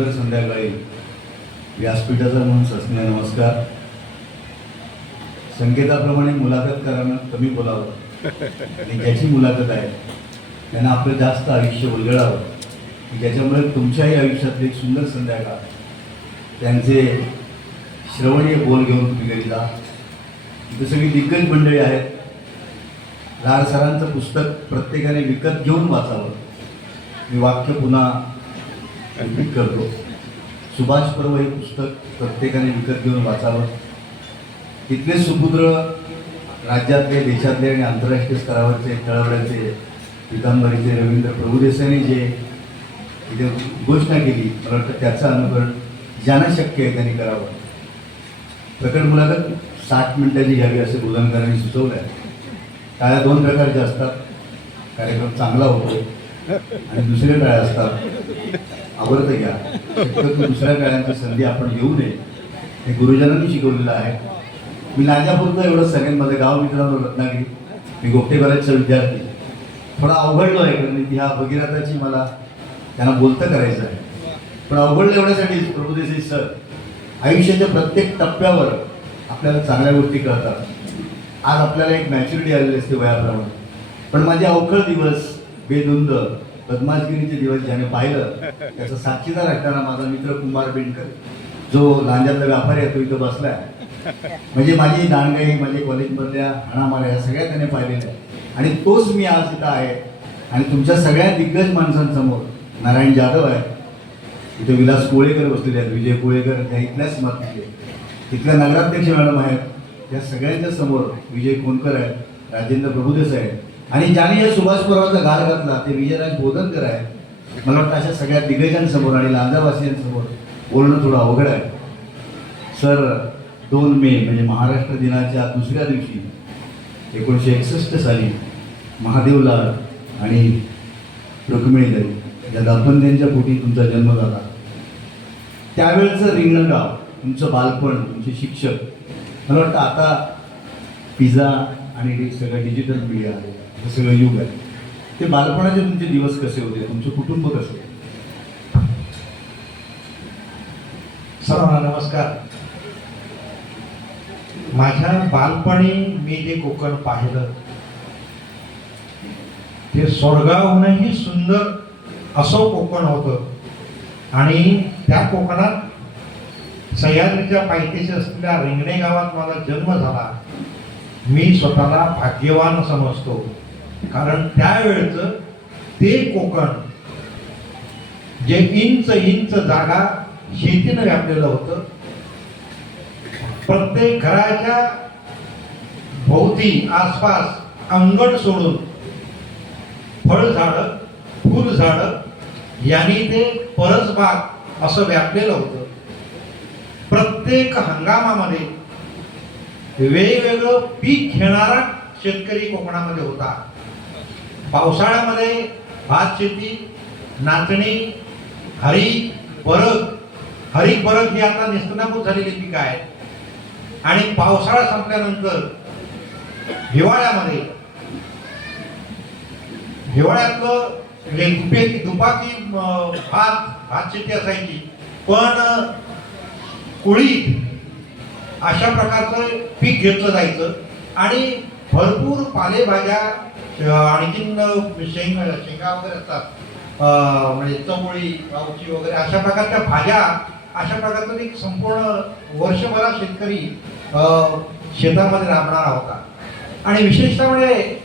सुंदर संध्याकाळी व्यासपीठाचा म्हणून सस्ने नमस्कार. संकेताप्रमाणे मुलाखतकारांना कमी बोलावं आणि ज्याची मुलाखत आहे त्यांना आपलं जास्त आयुष्य उलगडावं की ज्याच्यामुळे तुमच्याही आयुष्यातली एक सुंदर संध्याकाळ त्यांचे श्रवणीय बोल घेऊन तुम्ही घरी जा. इथं सगळी दिग्गज मंडळी आहेत. लाड सरांचं पुस्तक प्रत्येकाने विकत घेऊन वाचावं. मी वाक्य पुन्हा रिपीट करतो. सुभाष पर्व हे पुस्तक प्रत्येकाने विकत घेऊन वाचावं. तिथले सुपुत्र राज्यातले, देशातले आणि आंतरराष्ट्रीय स्तरावरचे तळवड्याचे पितांबरीचे रवींद्र प्रभुदेसाईंनी जे इथे घोषणा केली, मला वाटतं त्याचं अनुकरण ज्यांना शक्य आहे त्यांनी करावं. प्रकट मुलाखत 60 मिनिटाची घ्यावी असे बोधनकरांनी सुचवलं आहे. टाळ्या 2 प्रकारच्या असतात. कार्यक्रम चांगला होतो आणि दुसऱ्या टाळ्या असतात. आवडतं घ्या. शक्यतो दुसऱ्या टाळ्यांची संधी आपण घेऊ नये हे गुरुजनांनी शिकवलेलं आहे. मी लांजापूरचं एवढं सगळ्यांमध्ये गाव मित्रांनो रत्नागिरी. मी गोपटे कॉलेजचा विद्यार्थी. थोडा अवघडलो आहे कारण ह्या भगीरथाची मला त्यांना बोलतं करायचं आहे. पण अवघडलं एवढ्यासाठी प्रभुदेसाई सर आयुष्याच्या प्रत्येक टप्प्यावर आपल्याला चांगल्या गोष्टी कळतात. आज आपल्याला एक मॅच्युरिटी आलेली असते वयाप्रमाणे. पण माझे अवघड दिवस, बेधुंद बदमाशगिरीचे दिवस ज्याने पाहिलं त्याचा साक्षीदार असणारा माझा मित्र कुमार बेंडकर जो लांजातला व्यापारी आहे तो इथं बसलाय. म्हणजे माझी दांडगाई, माझ्या कॉलेजमधल्या हाणामाऱ्या ह्या सगळ्या त्याने पाहिलेल्या आहे. आणि तोच मी आज इथं आहे. आणि तुमच्या सगळ्या दिग्गज माणसांसमोर नारायण जाधव आहे, इथे विलास कोळेकर बसलेले आहेत, विजय कोळेकर त्या इथल्याच मातीतले, तिथल्या नगराध्यक्ष मॅडम आहेत, त्या सगळ्यांच्या समोर विजय कोणकर आहेत, राजेंद्र प्रभुदेसाई आहेत. आणि ज्याने या सुभाष पर्वाचा घाल घातला ते विजयराज बोधनकर आहेत. मला वाटतं अशा सगळ्या दिग्गजांसमोर आणि लांजावासियांसमोर बोलणं थोडं अवघड आहे. सर 2 मे म्हणजे महाराष्ट्र दिनाच्या दुसऱ्या दिवशी 1961 साली महादेवलाल आणि रुक्मिणीदेवी या दाम्पत्यांच्या पोटी तुमचा जन्म झाला. त्यावेळचं रिंगण गाव, तुमचं बालपण, तुमचे शिक्षक, मला वाटतं आता पिझ्झा आणि सगळं डिजिटल मीडिया आहे, हे सगळं युग आहे. ते बालपणाचे तुमचे दिवस कसे होते, तुमचं कुटुंब कसं होते? सर्वांना नमस्कार. माझ्या बालपणी मी जे कोकण पाहिलं ते स्वर्गाहूनही सुंदर असं कोकण होतं. आणि त्या कोकणात सह्याद्रीच्या पायथ्याशी असलेल्या रिंगणे गावात माझा जन्म झाला. मी स्वतःला भाग्यवान समजतो, कारण त्यावेळचं ते कोकण जे इंच जागा शेतीनं व्यापलेलं होतं. प्रत्येक घराच्या भोवती आसपास अंगण सोडून फळझाडं, फुलझाडं यांनी ते परसबाग असं व्यापलेलं होतं. प्रत्येक हंगामामध्ये वेगवेगळं पीक घेणारा शेतकरी कोकणामध्ये होता. पावसाळ्यामध्ये भात शेती, नाचणी, हरिक परग ही आता निस्तनाभूत झालेली पिकं आहेत. आणि पावसाळा संपल्यानंतर हिवाळ्यातलं दुपाकी भात शेती असायची. पण कुळीत अशा प्रकारचं पीक घेतलं जायचं आणि भरपूर पालेभाज्या, आणखीन शेंगा वगैरे असतात, म्हणजे चवळी, गावची वगैरे अशा प्रकारच्या भाज्या, अशा प्रकारचं एक संपूर्ण वर्षभरात शेतकरी शेतामध्ये राबणारा होता. आणि विशेषतः म्हणजे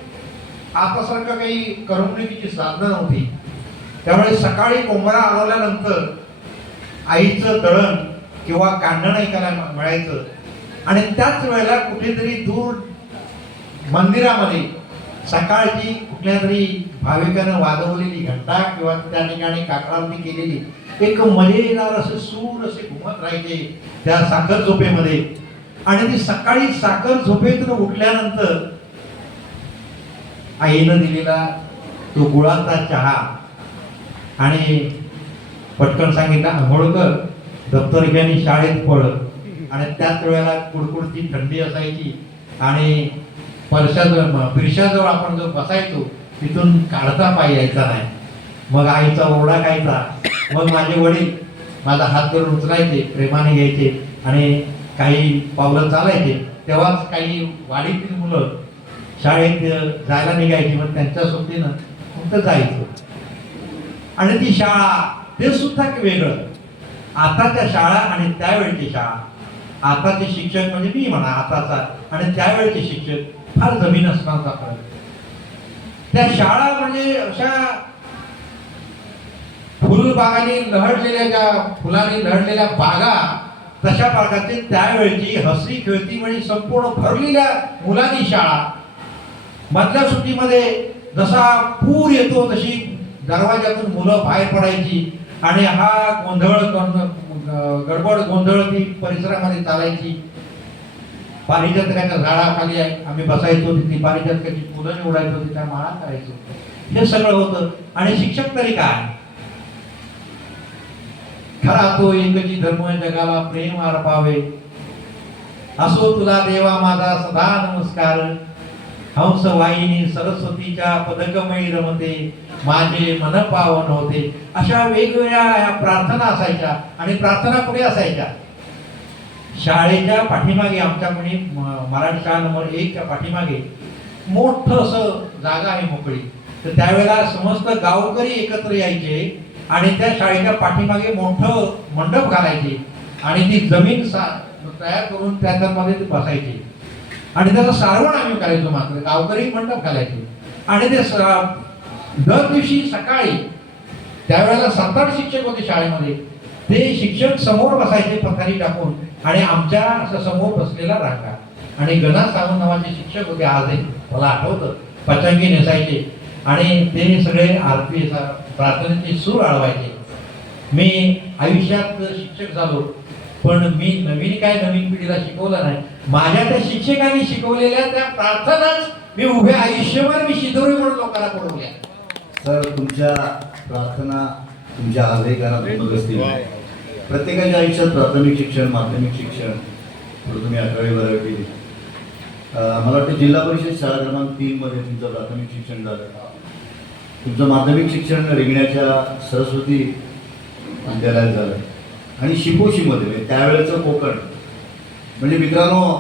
आतासारखं काही करमणुकीची साधनं नव्हती. त्यामुळे सकाळी कोंबडा आल्यानंतर आईचं दळण किंवा कांडण ऐकायला मिळायचं. आणि त्याच वेळेला कुठेतरी दूर मंदिरामध्ये सकाळची कुठल्या तरी भाविकानं वाजवलेली घंटा किंवा त्या ठिकाणी काकडावरती केलेली एक मजेदार असे सूर असे घुमत राहायचे त्या साखर झोपेमध्ये. आणि ती सकाळी साखर झोपेतून उठल्यानंतर आईनं दिलेला तो गुळाचा चहा आणि पटकन सांगितलं आंघोळ कर, दप्तर घ्यानी शाळेत पळ. आणि त्याच वेळेला कुडकुडती थंडी असायची आणि फिरशाजवळ आपण जो बसायचो तिथून काढता पाय यायचा नाही. मग आईचा ओरडा खायचा. मग माझे वडील माझा हात धरून उचलायचे, प्रेमाने घ्यायचे आणि काही पावलं चालायचे. तेव्हाच काही वाडीतील मुलं शाळेत जायला निघायची, मग त्यांच्या सोबतीनं फक्त जायचं. आणि ती शाळा ते सुद्धा वेगळं. आताच्या शाळा आणि त्यावेळची शाळा, आताचे शिक्षक म्हणजे मी म्हणा आताचा आणि त्यावेळचे शिक्षक फार जमीन असण्याचा फरक. त्या शाळा म्हणजे अशा फुलबागांनी लहडलेल्या, ज्या फुलांनी लहडलेल्या बागा, तशा प्रकारची त्यावेळची हसरी खेळती म्हणजे संपूर्ण भरलेल्या मुलांनी शाळा. मधल्या सुट्टीमध्ये जसा पूर येतो तशी दरवाजातून मुलं बाहेर पडायची आणि हा गडबड गोंधळ ती परिसरामध्ये चालायची. पारिजातकाच्या झाडाखाली आम्ही बसायचो, तिथे पारिजातकाची फुलं निवडायचो, तिच्या माळा करायचो. हे सगळं होतं. आणि शिक्षक तरी काय, खरा तो एकची धर्म जगाला प्रेम अर्पावे, असो तुला देवा माझा सदा नमस्कार, हंस वाहिनी सरस्वतीच्या पदकमयी रमते, माझे मन पावन होते. अशा वेगवेगळ्या ह्या प्रार्थना असायच्या. आणि प्रार्थना कुठे असायच्या? शाळेच्या पाठीमागे, आमच्या म्हणे मराठी शाळा नंबर 1 च्या पाठीमागे मोठं असं जागा आहे मोकळी. तर त्यावेळेला समस्त गावकरी एकत्र यायचे आणि त्या शाळेच्या पाठीमागे मोठं मंडप घालायचे आणि ती जमीन तयार करून त्याच्यामध्ये ते बसायचे. आणि त्याचं सारवण आम्ही करायचो. मात्र गावकरी मंडप घालायचे. आणि ते दर दिवशी सकाळी, त्यावेळेला 7-8 शिक्षक होते शाळेमध्ये, ते शिक्षक समोर बसायचे पथारी टाकून आणि आमच्या असं समोर बसलेला रांगा. आणि गणा सावंत नावाचे शिक्षक होते, आजही मला आठवतं, पचंगी नेसायचे आणि ते सगळे आरती प्रार्थनेचे सूर आळवायचे. मी आयुष्यात शिक्षक झालो, पण मी नवीन पिढीला शिकवलं नाही. माझ्या त्या शिक्षकांनी शिकवलेल्या त्या प्रार्थनाच मी उभ्या आयुष्यभर मी शिदोरी म्हणून लोकांना पडवल्या. सर, तुमच्या प्रार्थना तुमच्या आजही असतील. प्रत्येकाच्या आयुष्यात प्राथमिक शिक्षण, माध्यमिक शिक्षण, पुढे तुम्ही 11वी-12वी केली. मला वाटतं जिल्हा परिषद शाळा क्रमांक 3 मध्ये तुमचं प्राथमिक शिक्षण झालं. तुमचं माध्यमिक शिक्षण रिंगणाच्या सरस्वती विद्यालयात झालं. आणि शिपोशीमध्ये म्हणजे त्यावेळेचं कोकण, म्हणजे मित्रांनो,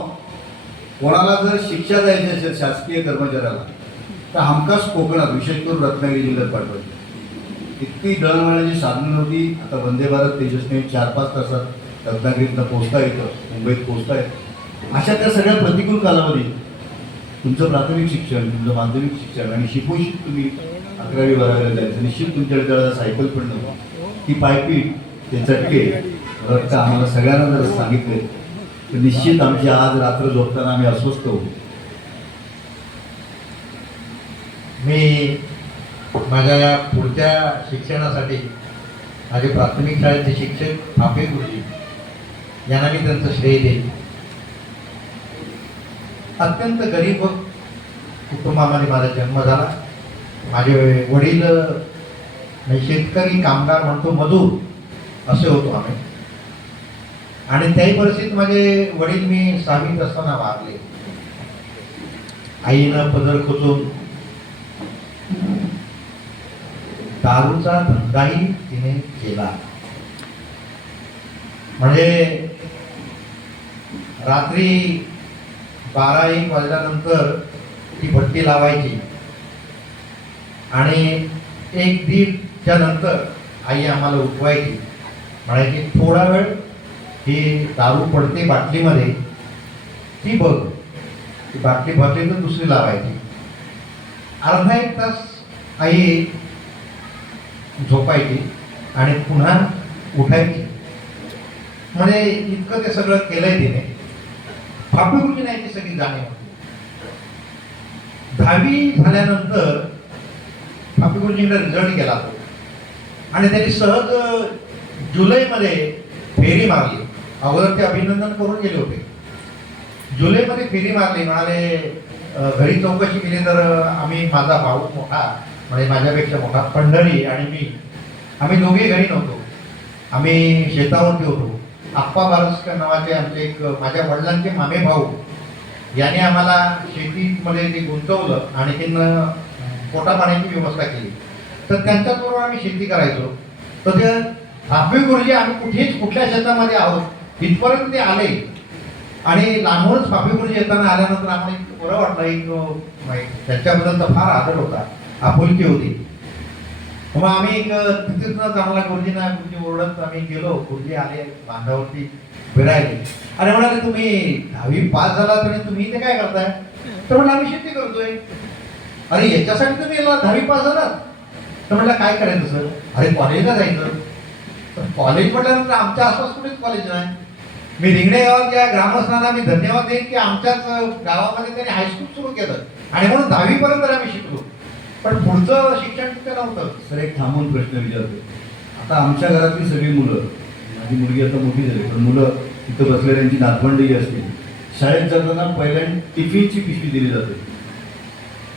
कोणाला जर शिक्षा द्यायची असेल शासकीय कर्मचाऱ्याला तर हमखास कोकणात, विशेष करून रत्नागिरी जिल्ह्यात पाठवायची. इतकी दळणवळणाची साधनं नव्हती. आता वंदे भारत तेजसने 4-5 तासात रत्नागिरीतनं पोहोचता येतं, मुंबईत पोहोचता येतं. अशा त्या सगळ्या प्रतिकूल कालावधीत तुमचं प्राथमिक शिक्षण, तुमचं माध्यमिक शिक्षण आणि शिपोशीत तुम्ही 11वी-12वीला जायचं. निश्चित तुमच्याकडे त्याला सायकल पण नव्हती. ती पायपीट, ते चटके रक्त आम्हाला सगळ्यांना जर सांगितले तर निश्चित आमची आज रात्र झोपताना आम्ही अस्वस्थ होऊ. मी माझ्या या पुढच्या शिक्षणासाठी माझे प्राथमिक शाळेचे शिक्षक थापे गुरुजी यांना मी त्यांचं श्रेय देईन. अत्यंत गरीब कुटुंबामध्ये माझा जन्म झाला. माझे वडील शेतकरी, कामगार म्हणतो, मजूर असे होतो आम्ही. आणि त्याही परिस्थितीत माझे वडील मी 6वीत असताना वारले. आईनं पदर खोचून दारूचा धंदाही तिने केला. म्हणजे रात्री 12-1 वाजल्यानंतर ती भट्टी लावायची आणि 1-1:30च्या नंतर आई आम्हाला उठवायची, म्हणायची थोडा वेळ ही दारू पडते बाटलीमध्ये, ती बघ. ती बाटली भरली तर दुसरी लावायची. अर्धा 1 तास आई झोपायची आणि पुन्हा उठायची. म्हणजे इतकं ते सगळं केलंय तिने. फापी गुरुजी नाही ती सगळी जाणीव होती. 10वी झाल्यानंतर फापी गुरुजींचा रिझल्ट गेला तो आणि त्यांनी सहज जुलैमध्ये फेरी मारली. अगोदर ते अभिनंदन करून गेले होते. जुलैमध्ये फेरी मारली. म्हणाले घरी चौकशी केली तर आम्ही, माझा भाऊ मोठा, म्हणजे माझ्यापेक्षा मोठा, पंढरी आणि मी, आम्ही दोघे घरी नव्हतो. आम्ही शेतावरती होतो. आप्पा बारसकर नावाचे आमचे एक माझ्या वडिलांचे मामे भाऊ याने आम्हाला शेतीमध्ये ते गुंतवलं आणि त्यांना पोटा पाण्याची व्यवस्था केली. तर त्यांच्याबरोबर आम्ही शेती करायचो. तर त्या भापे गुरुजी आम्ही कुठेच कुठल्या शेतामध्ये आहोत इथपर्यंत ते आले आणि लांबूनच भापे गुरुजी येताना आल्यानंतर आम्हाला इतकं बरं वाटलं त्यांच्याबद्दलचा फार आदर होता, आपुलकी होती. मग आम्ही एक तिथेच चांगला गुरुजी ओरडत आम्ही गेलो. गुरुजी आले बांधावरती फिरायले आणि म्हणाले तुम्ही 10वी पास झाला तरी तुम्ही इथे काय करताय? तर म्हणलं आम्ही शेती करतोय. अरे याच्यासाठी तुम्ही 10वी पास झालात? तर म्हटलं काय करायचं सर? अरे कॉलेजला जायचं. तर कॉलेज म्हटल्यानंतर आमच्या आसपास कुठेच कॉलेज नाही. मी रिंगणे गावात ग्रामस्थांना मी धन्यवाद देईन की आमच्याच गावामध्ये त्यांनी हायस्कूल सुरू केलं आणि म्हणून 10वी पर्यंत आम्ही शिकलो. पण पुढचं शिक्षण तिथे नव्हतं. सर एक थांबून प्रश्न विचारतो. आता आमच्या घरातली सगळी मुलं, माझी मुलगी आता मोठी झाली, पण मुलं इथं बसलेल्यांची नातवंडही असतील, शाळेत जाताना पहिल्यांदा टिफिनची पिशवी दिली जाते.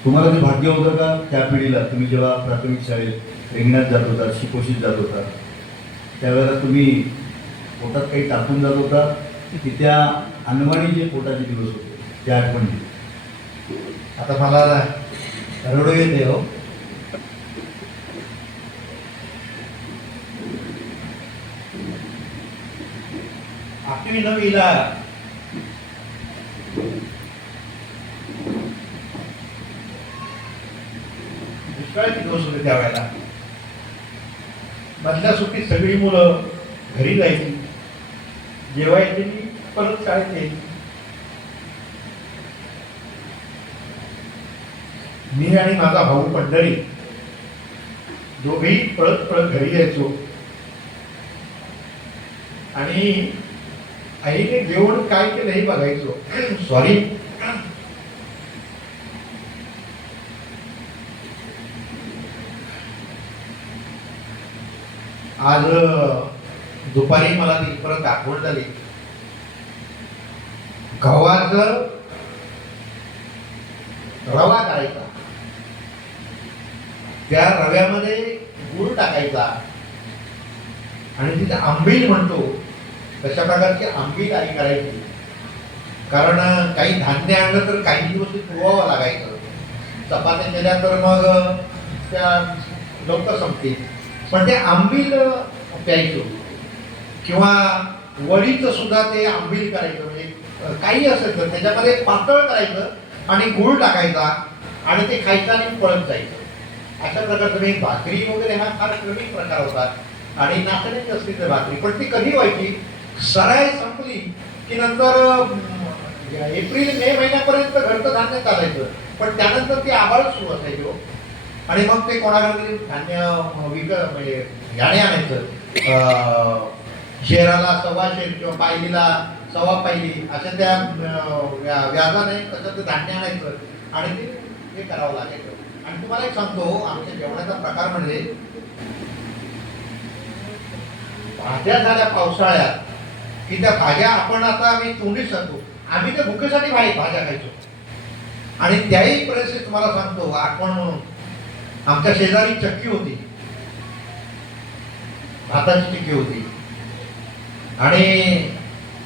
तुम्हाला ते भाग्य होतं का त्या पिढीला? तुम्ही जेव्हा प्राथमिक शाळेत रिंगणात जात होता, शिकोशीत जात होता, त्यावेळेला तुम्ही पोटात काही टाकून जात होता की त्या अनवाणी जे पोटाचे दिवस होते त्या आठवणी? आता मला रडू येते हो. आठवी 9वीला दुष्काळाचे दिवस होते त्यावेळेला. मधल्या सुट्टीत सगळी मुलं घरी जायची, जेवायची, परत शाळेत यायची. मी आणि माझा भाऊ पंढरी दोघेही पळत पळत घरी यायचो आणि आईने जेवण काय केलं हे बघायचो. सॉरी, आज दुपारी मला ती परत आठवण झाली. गव्हाचं रवा करायचा, त्या रव्यामध्ये गुळ टाकायचा आणि तिथे आंबील म्हणतो तशा प्रकारची आंबील आई करायची. कारण काही धान्य आणलं तर काही दिवस ते पुरवावं लागायचं. चपात्या केल्या तर मग त्या लवकर संपतील. पण ते आंबील प्यायचो किंवा वडीचं सुद्धा ते आंबील करायचं. म्हणजे काही असेल तर त्याच्यामध्ये पातळ करायचं आणि गुळ टाकायचा आणि ते खायचं आणि पळत जायचं. अशा प्रकारचं मी भाकरी वगैरे हा फार कमी प्रकार होता आणि नाचण्याची असली तर भाकरी. पण ती कधी व्हायची? सराई संपली की नंतर एप्रिल मे महिन्यापर्यंत घरचं धान्य चालायचं. पण त्यानंतर ती आबाळच सुरू असायची आणि मग ते कोणाकडे धान्य म्हणजे याने आणायचं. शेराला 1.25 शेर किंवा पायलीला 1.25 पायली अशा त्या व्याजाने तसं ते धान्य आणायचं आणि ते करावं लागायचं. आणि तुम्हाला एक सांगतो, आमच्या जेवणाचा प्रकार म्हणजे भाज्या झाल्या पावसाळ्यात की त्या भाज्या आपण आता आम्ही तोंडीच सांगतो. आम्ही त्या भुकेसाठी भाज्या खायचो. आणि त्याही परिस्थितीत तुम्हाला सांगतो आठवण म्हणून, आमच्या शेजारी चक्की होती, भाताची चक्की होती आणि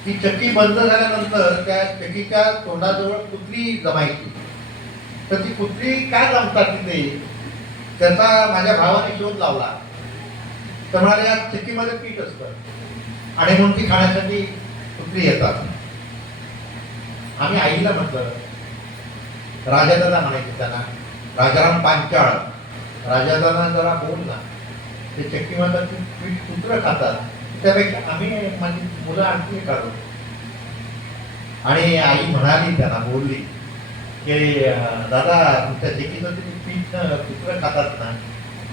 ती चक्की बंद झाल्यानंतर त्या चक्कीच्या तोंडाजवळ कुत्री जमायची. तर ती कुत्री काय जमतात तिथे त्याचा माझ्या भावाने शोध लावला. तर म्हणाले या चक्कीमध्ये पीठ असतं आणि म्हणून ती खाण्यासाठी कुत्री येतात. आम्ही आईला म्हटलं, राजादादा म्हणायचे त्यांना, राजाराम पांचाळ, राजादादा जरा बोल ना, ते चक्कीमध्ये पीठ कुत्रं खातात, त्यापेक्षा आम्ही माझी मुलं आणखी काढू. आणि आई म्हणाली त्यांना, बोलली की दादा तुमच्या चक्कीचं तुम्ही पीठ कुत्रं खातात ना,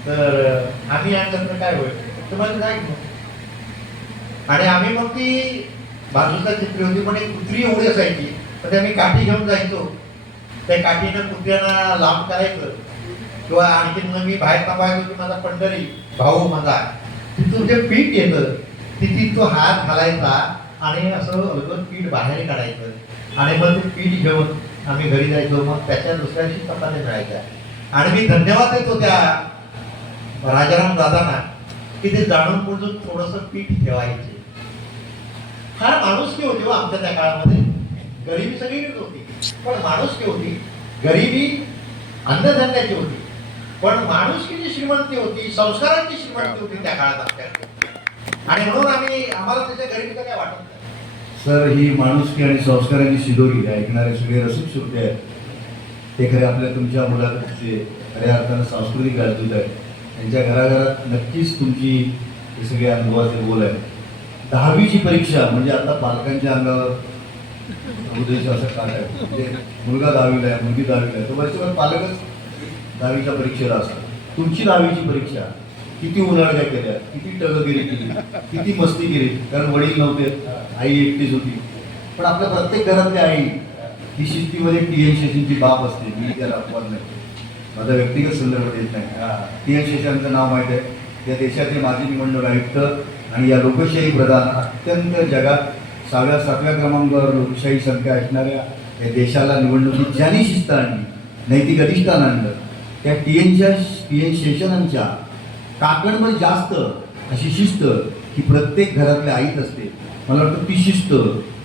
तर आम्ही आणलं तर काय होईल, तुम्हाला काय घेऊ. आणि आम्ही मग ती बाजूचा चित्री होती पण एक कुत्री एवढी असायची, तर आम्ही काठी घेऊन जायचो. त्या काठीनं कुत्र्यांना लांब करायचं किंवा आणखी मग मी बाहेर थांबायचो की माझा पंढरी भाऊ माझा तिथून जे पीठ येतं तिथे तो हात घालायचा आणि असं अलगद पीठ बाहेर काढायचं आणि मग ते पीठ घेऊन आम्ही घरी जायचो. मग त्याच्या दुसऱ्या दिवशी चपात्या मिळायच्या. आणि मी धन्यवाद देतो त्या राजाराम दादांना की ते जाणून बुजून थोडंसं पीठ ठेवायचे. फार माणुसकी होती हो आमच्या त्या काळामध्ये. गरिबी सगळीकडे होती पण माणुसकी होती. गरिबी अन्नधान्याची होती पण माणुसकीची श्रीमंती होती, संस्कारांची श्रीमंती होती त्या काळात आमच्या. आणि म्हणून आम्हाला त्याच्या गरिबीचं काय वाटत नाही. सर, ही माणुसकी आणि संस्कारांची शिदोरी ऐकणारे सगळे रसिक श्रोते आहेत, ते खरे आपल्या तुमच्या मुलाखतीचे खऱ्या अर्थानं सांस्कृतिक राजदूत आहेत. त्यांच्या घराघरात नक्कीच तुमची हे सगळे अनुभवाचे बोल आहेत. 10वीची परीक्षा म्हणजे आता पालकांच्या अंगावर उद्देश असं काढ आहे. म्हणजे मुलगा 10वीला आहे, मुलगी 10वीला आहे, तो वर्षभर पालकच 10वीच्या परीक्षेला असतात. तुमची 10वीची परीक्षा किती उन्हाळ्या केल्या, किती टगगिरी केली, किती मस्ती केली, कारण वडील नव्हते, आई एकटीच होती. पण आपल्या प्रत्येक घरातली आई ही शिस्तीमध्ये TN शेषनची बाप असते. मी त्याला अपवाद नाही, माझा व्यक्तिगत संदर्भ देत नाही. TN शेषनचं नाव माहीत आहे, या देशाचे माजी निवडणूक आयुक्त आणि या लोकशाही प्रधान, अत्यंत जगात 6व्या-7व्या क्रमांकावर लोकशाही संख्या असणाऱ्या या देशाला निवडणुकीत ज्यांनी शिस्त आणली, नैतिक अधिष्ठान आणलं, त्या TN शेषनांच्या काकणभर जास्त अशी शिस्त ही प्रत्येक घरातल्या आईत असते. मला वाटतं ती शिस्त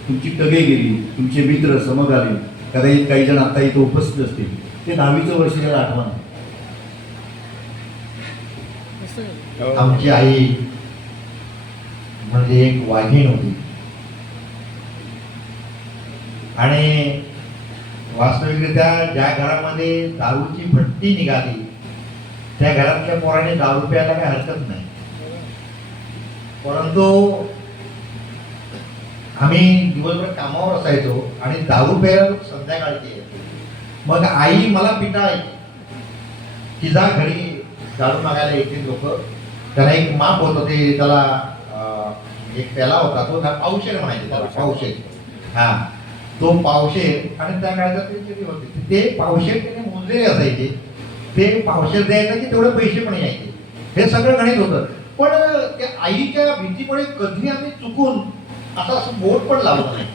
तुमची टगेगिरी, तुमचे मित्र समकालीन, कदाचित काही जण आता इथं उपस्थित असतील, ते 10वीचं वर्ष त्याला आठवण. आमची आई म्हणजे एक वाघीण होती आणि वास्तविकरित्या ज्या घरामध्ये दारूची भट्टी निघाली त्या घरातल्या पोराने दारू प्यायला काही हरकत नाही. परंतु आम्ही दिवसभर कामावर असायचो आणि दारू प्यायला लोक संध्याकाळची यायचे. मग आई मला पिटाळायची की जा घरी दारू मागायला येतील लोक. त्याला एक माप होतं, ते त्याला एक प्याला होता, तो पावशेर म्हणायचे त्याला, पावशेर. हा, तो पावशेर आणि त्या काळात ते होते ते पावशेर त्याने मोजलेले असायचे. ते पावशेर द्यायचं की तेवढे पैसे पण यायचे. हे सगळं गणित होतं. पण त्या आईच्या भीतीमुळे कधी आम्ही चुकून असं बोट पण लावलं नाही.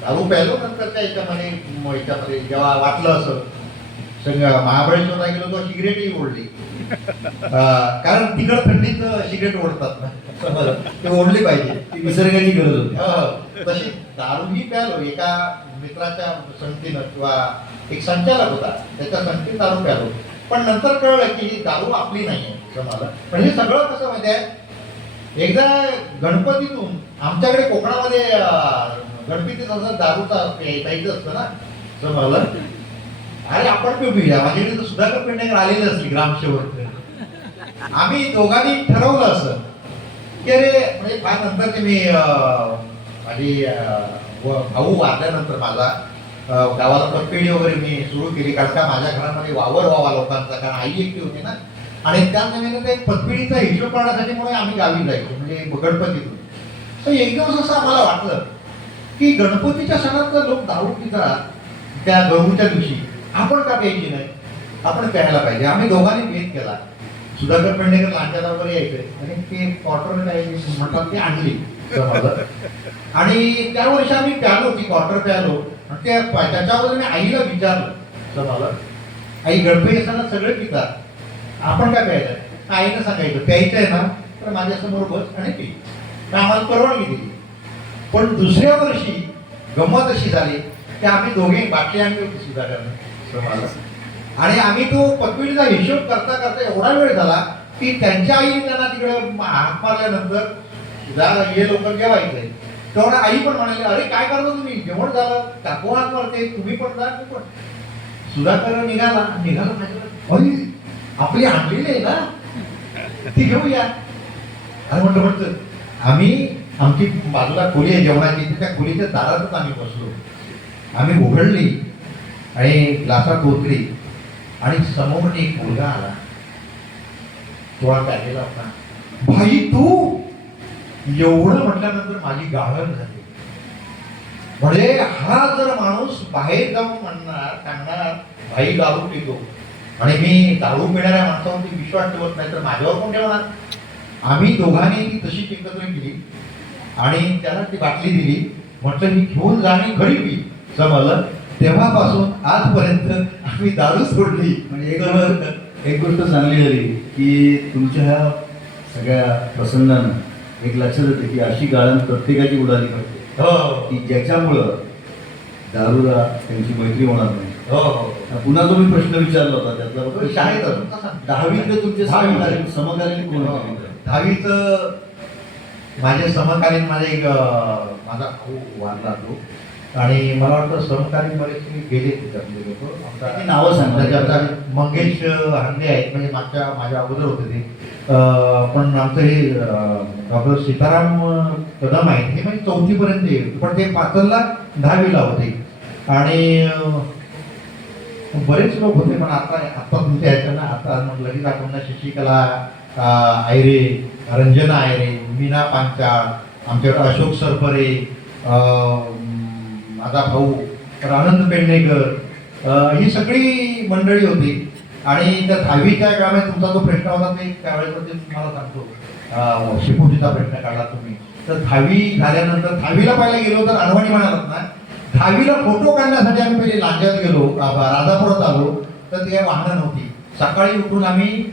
दारू प्यायलो नंतरच्या याच्यामध्ये जेव्हा वाटलं असं महाबळेश्वरला गेलो तो सिगरेटही ओढली, कारण तिकडं थंडीत सिगरेट ओढतात ना, ते ओढली पाहिजे, ती निसर्गाची गरज होती. तशी दारूही प्यालो एका मित्राच्या संगतीनं, किंवा एक संचालक होता त्याच्या संगतीत दारू प्यालो. पण नंतर कळलं की ही दारू आपली नाही आहे मला. पण हे सगळं कसं माहिती आहे, एकदा गणपतीतून आमच्याकडे कोकणामध्ये गणपतीत असं दारूचा प्यायचं असतं ना, समजलं. अरे आपण पिऊया, माझ्याकडे तर सुधाकर पेंढेकर आलेले असले ग्रामसेवक. आम्ही दोघांनी ठरवलं असं की अरे म्हणजे फार नंतर ते मी माझी भाऊ वारल्यानंतर माझा गावाला पतपेढी वगैरे मी सुरू केली, कारण का माझ्या घरामध्ये वावर व्हावा लोकांचा, कारण आई एकटी होती ना. आणि त्या नव्यानं एक पतपेढीचा हिशोब काढण्यासाठी म्हणून आम्ही गावी जायचो, म्हणजे गणपतीतून. तर एक दिवस असं आम्हाला वाटलं की गणपतीच्या सणात लोक दारू पितात त्या गहूच्या दिवशी, आपण का प्यायची नाही, आपण प्यायला पाहिजे. आम्ही दोघांनी भेद केला. सुधाकर पेंढेकर लांच्याला वगैरे यायचे आणि ते क्वार्टर म्हणतात ते आणली आणि त्या वर्षी आम्ही प्यालो, ती क्वार्टर प्यालो. त्याच्यावर मी आईला विचारलं, आई गणपती असताना सगळे पितात, आपण काय प्यायचं. आईनं सांगायचं प्यायचं आहे ना तर माझ्यासमोर बस आणि पी. आम्हाला परवानगी दिली. पण दुसऱ्या वर्षी गंमत अशी झाली की आम्ही दोघे बाटली आणली होती सुधाकरनं, आणि आम्ही तो पतपेढीचा हिशोब करता करता एवढा वेळ झाला की त्यांच्या आईने त्यांना तिकडे हाक मारल्यानंतर हे लोक जेवायचे. तेवढा आई पण म्हणाली, अरे काय करतो तुम्ही, जेवण झालं, टाकू हात मारते, तुम्ही पण जा, तू पण. सुधाकर निघाला माझ्याकडे, आपली आणलेली आहे ना ती घेऊया. आणि म्हटलं आम्ही आमची बाजूला खोली आहे जेवणाची, त्या खोलीच्या दारातच आम्ही बसलो. आम्ही उघडली आणि ग्लासात ओतली आणि समोर एक मुलगा आला, थोडा प्यालेला होता. भाई तू, एवढं म्हटल्यानंतर माझी गाळण झाली. म्हणजे हा जर माणूस बाहेर जाऊन सांगणार भाई दारू पितो, आणि मी दारू पिणाऱ्या माणसावरती विश्वास ठेवत नाही तर माझ्यावर कोण ठेवणार. आम्ही दोघांनी ती तशी एकत्र केली आणि त्याला ती बाटली दिली. म्हटलं ही घेऊन जा आणि घरी पी. समजलं. तेव्हापासून आजपर्यंत आम्ही दारू सोडली. म्हणजे एक गोष्ट चांगली झाली की तुमच्या ह्या सगळ्या प्रसंगानं एक लक्षात येते की अशी गाळण प्रत्येकाची उडाली पाहिजे की ज्याच्यामुळं दारूला त्यांची मैत्री होणार नाही. पुन्हा जो मी प्रश्न विचारला होता त्यातला शाळेत 10वीतले तुमचे समकालीन कोण होते? 10वीचं माझे समकालीन माझा भाऊ वारला तो, आणि मला वाटतं समकालीन बरेचसे गेले त्याच्यातले लोक. त्याची नावं सांगा. त्याच्यात मंगेश हांडे आहेत, म्हणजे माझ्या अगोदर होते ते. पण आमचं हे डॉक्टर सीताराम कदम आहेत, हे म्हणजे 4थी पर्यंत येईल, पण ते पाचलला 10वीला होते. आणि बरेच लोक होते, पण आता तुमच्या ह्याच्यानं आता मग लगेच आपण शशिकला आयरे, रंजना आयरे, मीना पांचाळ, आमच्याकडे अशोक सरपरे, माझा भाऊ तर आनंद पेडणेकर, ही सगळी मंडळी होती. आणि त्या 10वीच्या काळात तुमचा जो प्रश्न होता ते त्यावेळेस तुम्हाला सांगतो, शिपूजीचा प्रश्न काढला तुम्ही. तर 10वी झाल्यानंतर 10वीला पहिला गेलो तर अडवाणी म्हणालात ना, 10वीला फोटो काढण्यासाठी आम्ही पहिले लांज्यात गेलो, राजापुरात आलो, तर ती काही वाहनं नव्हती. सकाळी उठून आम्ही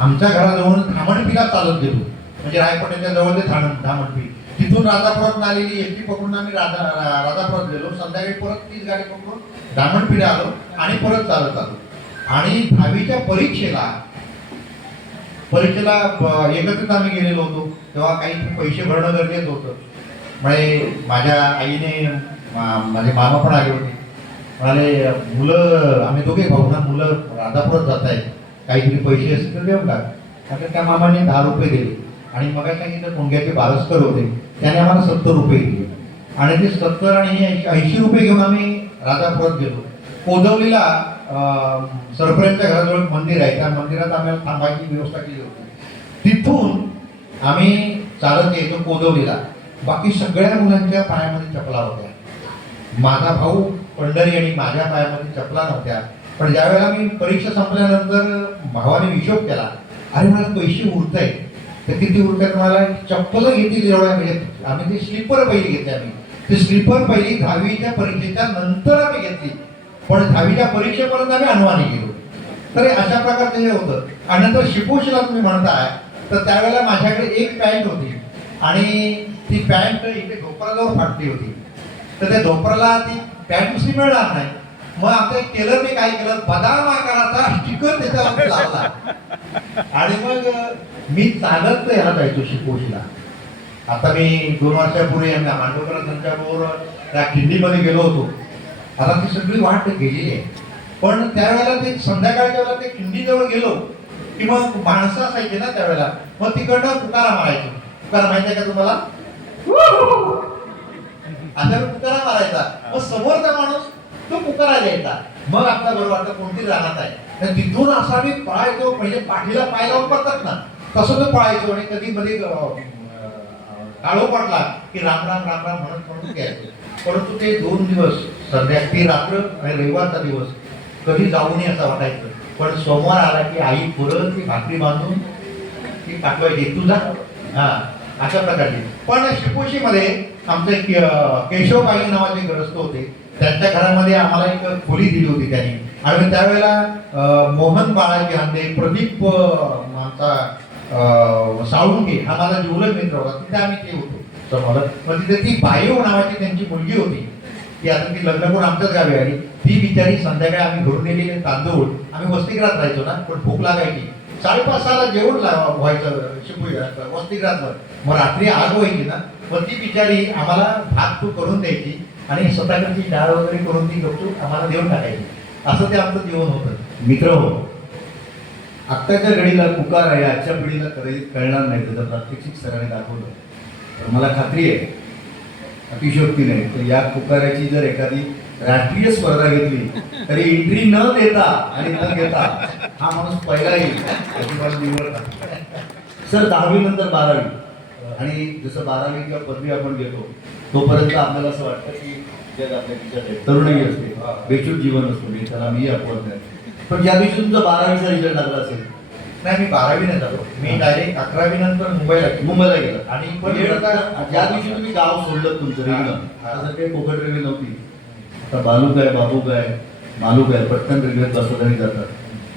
आमच्या घराजवळ धामणपीला चालत गेलो, म्हणजे रायपटेच्या जवळ ते धामणपी. तिथून राजापुरात आलेली एसटी पकडून आम्ही राजापुरात गेलो. संध्याकाळी परत तीच गाडी पकडून धामणपीला आलो आणि परत चालत आलो. आणि 10वीच्या परीक्षेला एकत्रित आम्ही गेलेलो होतो. तेव्हा काही पैसे भरणं गरजेचं होतं. म्हणजे माझ्या आईने, माझे मामा पण आले होते, म्हणाले मुलं, आम्ही दोघे भाऊ ना, मुलं राजापुरात जात आहेत, काहीतरी पैसे असतील तर देऊन टाक. आता त्या मामाने 10 रुपये दिले. आणि मग सांगितलं मुंग्याचे बारस्कर होते, त्याने आम्हाला 70 रुपये दिले. आणि ते 70 आणि 80 रुपये घेऊन आम्ही राजापुरात गेलो. कोदवलीला सरपंचाच्या घराजवळ मंदिर आहे, त्या मंदिरात आम्हाला थांबायची व्यवस्था केली होती. तिथून आम्ही चालत यायचो कोदवलीला. बाकी सगळ्या मुलांच्या पायामध्ये चपला होत्या. माझा भाऊ पंढरी आणि माझ्या पायामध्ये चपला नव्हत्या. पण ज्यावेळेला मी परीक्षा संपल्यानंतर भावाने हिशोब केला, अरे मला पैसे उरत आहेत, तर किती उरत आहेत, मला चप्पल घेतली एवढ्या, म्हणजे आम्ही ते स्लीपर पहिली घेतली. आम्ही ते स्लीपर पहिली 10वीच्या परीक्षेच्या नंतर आम्ही घेतली, पण 10वीच्या परीक्षेपर्यंत आम्ही अनवाणी गेलो. तर अशा प्रकारचं हे होतं. आणि नंतर शिपोशीला तुम्ही म्हणताय, तर त्यावेळेला माझ्याकडे एक पॅन्ट होती, आणि ती पॅन्ट इथे ढोपराजवळ फाटली होती. तर त्या ढोपराला ती पॅन्ट दुसरी मिळणार नाही. मग आमच्या टेलरने काय केलं, बदाम आकाराचा स्टिकर त्याच्यावर लावला. आणि मग मी चालत याला जायचो शिपोशीला. आता मी 2 वर्षापूर्वी मांडवकर त्यांच्याबरोबर त्या खिंडीमध्ये गेलो होतो. आता ती सगळी वाट गेलेली आहे, पण त्यावेळेला ते संध्याकाळच्या वेळेला ते खिंडीजवळ गेलो की मग माणसं असायची ना त्यावेळेला, मग तिकडनं पुकारा मारायचो. पुकारा माहिती आहे का तुम्हाला? अशा पुकारा मारायचा. मग समोरचा माणूस तो पुकारा द्यायचा. मग आपला बरोबर आता कोणती राहत आहे, तर तिथून असा मी पळायचो. म्हणजे पाठीला पाय लावून पडतात ना, तसं तो पळायचो. आणि कधी मध्ये काळो पडला की राम राम राम राम म्हणत म्हणून घ्यायचो. परंतु ते 2 दिवस, ती रात्र आणि रविवारचा दिवस कधी जाऊ नये असं वाटायचं. पण सोमवार आला की आई पुरं ती भाकरी बांधून ती पाठवायची, तुझा हा अशा प्रकारची. पण शिपोशीमध्ये आमचे केशवबाई नावाचे ग्रस्त होते. त्यांच्या घरामध्ये आम्हाला एक खोली दिली होती त्यांनी. आणि त्यावेळेला मोहन बाळाजी हांदे, प्रदीप आमचा साळुंके हा माझा जिवलग मित्र होता. तिथे आम्ही ते होतो समोर. मग तिथे ती बायो नावाची त्यांची मुलगी होती. ती आता ती लग्न करून आमच्याच गावी आली. ती बिचारी संध्याकाळी आम्ही घरून नेलेले तांदूळ, आम्ही वसतिगृहात राहायचो ना, पण भूक लागायची. 5:30 जेवण व्हायचं शिपोई वसतिगृहात. मग रात्री आग व्हायची ना, मग ती बिचारी आम्हाला भात तूप करून द्यायची आणि स्वतःकडची डाळ वगैरे करून ती गपचूप आम्हाला देऊन टाकायची. असं ते आमचं जीवन होतं. मित्र हो, आत्ताच्या घडीला पुकार आहे, आजच्या पिढीला कळणार नाही. त्याचं प्रात्यक्षिक सरांनी दाखवलं तर मला खात्री आहे, अतिशयोक्ती नाही, तर या पुकाराची जर एखादी राष्ट्रीय स्पर्धा घेतली तरी एंट्री न देता आणि न घेता हा माणूस पहिला येईल याची मला निवड. सर 10वी नंतर 12वी, आणि जसं 12वी किंवा पदवी आपण घेतो तोपर्यंत आपल्याला असं वाटतं की जग आपल्या खिशात आहे, तरुणही असते, बेचूक जीवन असतो, मी त्याला मी अपवत नाही. पण ज्या दिवशी तुमचा 12वीचा रिझल्ट लागला असेल? नाही, मी 12वी नाही झालो. मी डायरेक्ट 11वी नंतर मुंबईला गेला. आणि ज्या दिवशी तुम्ही गाव सोडलं तुमचं रेल्वे, आता काही कोकण रेल्वे नव्हती, आता बालू काय, बाबू काय, मालू काय, पटकन रेल्वेत बसत आणि जातात.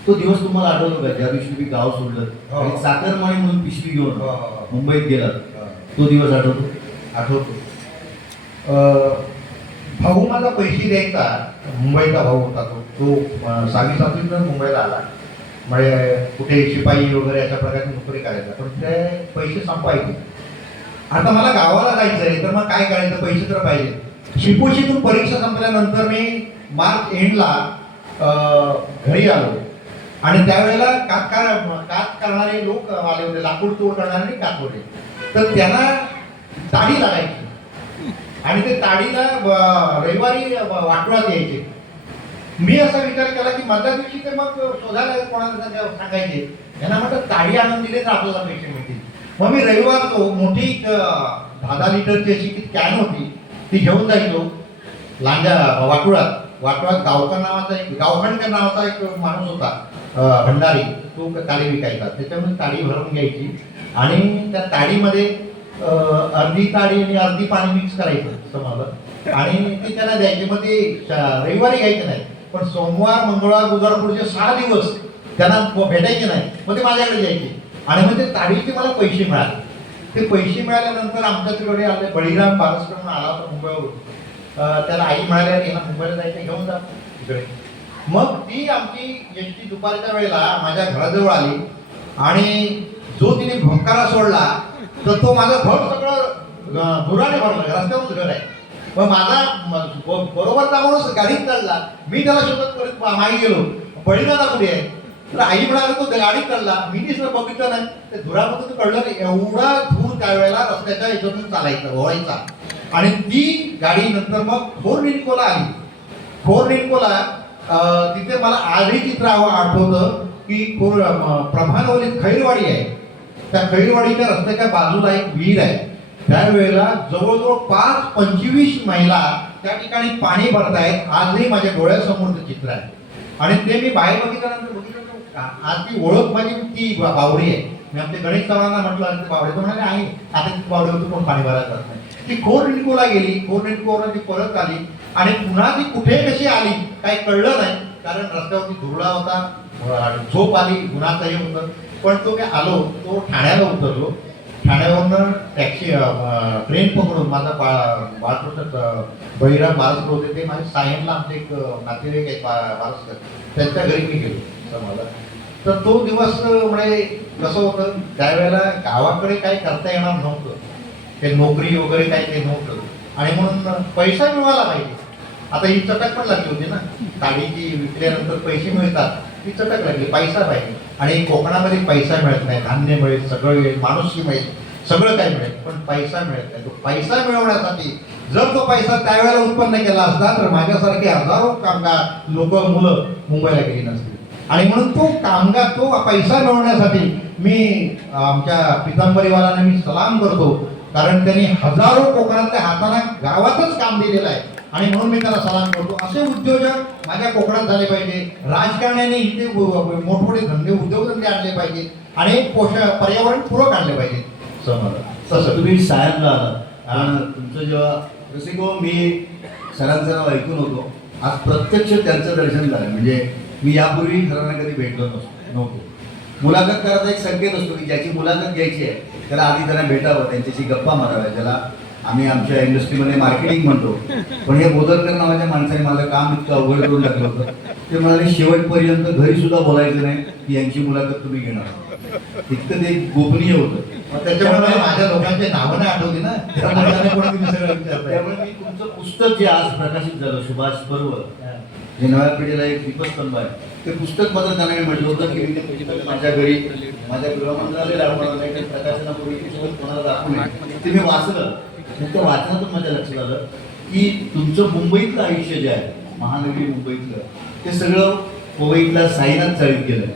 तो दिवस तुम्हाला आठवतो का, ज्या दिवशी तुम्ही गाव सोडलं आणि साखरमाळी म्हणून पिशवी घेऊन मुंबईत गेलात? तो दिवस आठवतो? आठवतो. भाऊ माझा पैसे द्यायचा, मुंबईचा भाऊ होता तो 6वी 7वीत मुंबईला आला. म्हणजे कुठे शिपाई वगैरे अशा प्रकारची नोकरी करायचा, पण ते पैसे संपायचे. आता मला गावाला जायचं आहे, तर मग काय करायचं, पैसे तर पाहिजे. शिपोशीतून परीक्षा संपल्यानंतर मी मार्च एंडला घरी आलो आणि त्यावेळेला कात करणारे लोक आले होते, लाकूड तोड करणारे कात होते. तर त्यांना ताडी लागायची आणि ते ताडीला रविवारी वाटोळ्यात यायचे. मी असा विचार केला की मधल्या दिवशी ते मग शोधायला कोणाला सांगायचे, यांना म्हटलं ताडी आणून दिले तर आपल्याला पैसे मिळतील. मग मी रविवार तो मोठी 10 लिटरची अशी कॅन होती, ती घेऊन जायचो लांजा वाटोळ्यात गावखंडकर नावाचा एक माणूस होता भंडारी, तो ताडी विकायचा. त्याच्यामुळे ताडी भरून घ्यायची आणि त्या ताडीमध्ये अर्धी ताडी आणि अर्धी पाणी मिक्स करायचं समजलं आणि ते त्याला द्यायचे. मग ते रविवारी घ्यायचे नाही, पण सोमवार मंगळवार बुधवार पुढचे 6 दिवस त्यांना भेटायचे नाही. मग ते माझ्याकडे द्यायचे आणि मग ते ताडीचे मला पैसे मिळाले. ते पैसे मिळाल्यानंतर आमच्याकडे आले बळीराम बारसकर म्हणून आला होता मुंबईवरून. त्याला आई म्हणाल्या याला मुंबईला जायचं, घेऊन जा तिकडे. मग ती आमची एसटी दुपारच्या वेळेला माझ्या घराजवळ आली आणि जो तिने भंकारा सोडला तर तो माझं घर सगळं धुराने भरलं, रस्त्यावरच घर आहे. मग माझा बरोबर माणूस गाडीत चढला, मी त्याला शोधत परत मागे गेलो, बळीदादा कुठे आहे, तर आई म्हणाला तो गाडीत चढला. मी दिसलं बघितलं नाही, ते धुरामध्ये तो कळलं नाही. एवढा धूर त्यावेळेला रस्त्याच्या याच्यातून चालायचा ओवायचा. आणि ती गाडी नंतर मग फोरनिकोला आली. फोरनिकोला तिथे मला आजही चित्र आठवतं की प्रभानवलीत खैरवाडी आहे. त्या खैरवाडीच्या रस्त्याच्या बाजूला एक विहीर आहे. त्यावेळेला जवळजवळ 5-25 महिला त्या ठिकाणी पाणी भरतायत. आजही माझ्या डोळ्यासमोर ते चित्र आहे आणि ते मी बाहेर बघितल्यानंतर बघितलं आज ती ओळख माझी ती बावडी आहे. मी आमच्या गणेश चव्हाणांना म्हटलं ते बावडे, तो म्हणाले आहे आता ती बावडीवरती कोण पाणी भरायला जात नाही. ती खोरनिकोला गेली, खोरनिकोला ती परत आली आणि पुन्हा ती कुठे कशी आली काही कळलं नाही, कारण रस्त्यावरती धुरळा होता, झोप आली, गुन्हाचाही होतं. पण तो काय आलो, तो ठाण्याला उतरलो. ठाण्यावरनं टॅक्सी ट्रेन पकडून माझा बाळकृष्ण बळीराम बारसकर होते, ते माझ्या सायनला आमचे एक नातेवाईक आहेत बारसकर, त्यांच्या घरी मी गेलो समजा. तर तो दिवस म्हणजे कसं होतं, त्यावेळेला गावाकडे काही करता येणार नव्हतं, ते नोकरी वगैरे काही ते नव्हतं आणि म्हणून पैसा मिळाला पाहिजे. आता ही चटक पण लागली होती ना, ताडीची विकल्यानंतर पैसे मिळतात, ही चटक लागली, पैसा पाहिजे. आणि कोकणामध्ये पैसा मिळत नाही, धान्य मिळेल, सगळं मिळेल, माणुसकी मिळेल, सगळं काही मिळेल, पण पैसा मिळत नाही. तो पैसा मिळवण्यासाठी जर तो पैसा त्यावेळेला उत्पन्न केला असता तर माझ्यासारखे हजारो कामगार मुलं मुंबईला गेली नसतील. आणि म्हणून तो कामगार, तो पैसा मिळवण्यासाठी मी आमच्या पितांबरीवाल्यांना मी सलाम करतो, कारण त्यांनी हजारो कोकणातल्या हातांना गावातच काम दिलेलं आहे आणि म्हणून मी त्याला सलाम करतो. असे उद्योजक माझ्या कोकणात झाले पाहिजे. राजकारण्याने इथे मोठमोठे धंदे उद्योगधंदे आणले पाहिजे आणि पर्यावरण पूरक आणले पाहिजे. तसं तुम्ही सायनला आला, तुमचं जेव्हा जसे की मी सरांचं नाव ऐकून होतो, आज प्रत्यक्ष त्यांचं दर्शन झालं. म्हणजे मी यापूर्वी सरांना कधी भेटलो नव्हतो. मुलाखत करायचा एक संकेत असतो की ज्याची मुलाखत घ्यायची आहे त्याला आधी त्यांना भेटावं, त्यांच्याशी गप्पा माराव्या, ज्याला आम्ही आमच्या इंडस्ट्रीमध्ये मार्केटिंग म्हणतो. पण हे बोदरकर नावाच्या माणसाने मला काम इतकं अवघड करून टाकलं होतं. ते म्हणाले शेवटपर्यंत घरी सुद्धा बोलायचं नाही की यांची मुलाखत तुम्ही घेणार, इतकं ते गोपनीय होतं. त्याच्यामुळे माझ्या लोकांचे नावं नाही आठवली ना, त्यामुळे मी तुमचं पुस्तक जे आज प्रकाशित झालं सुभाष पर्व, जे नव्या पिढीला एक दीपस्तंभ आहे, ते पुस्तक मात्र त्यांना मी म्हटलं होतं की मी माझ्या घरी माझ्या गृहमंत्रालय राहणार नाही, प्रकाशनापूर्वी कोणाला दाखवू नये. ते मी वाचलं. त्या वाचनातून माझ्या लक्षात आलं की तुमचं मुंबईतलं आयुष्य जे आहे, महानगरी मुंबईतलं, ते सगळं मुंबईतल्या साईनाथ चाळीत गेलं.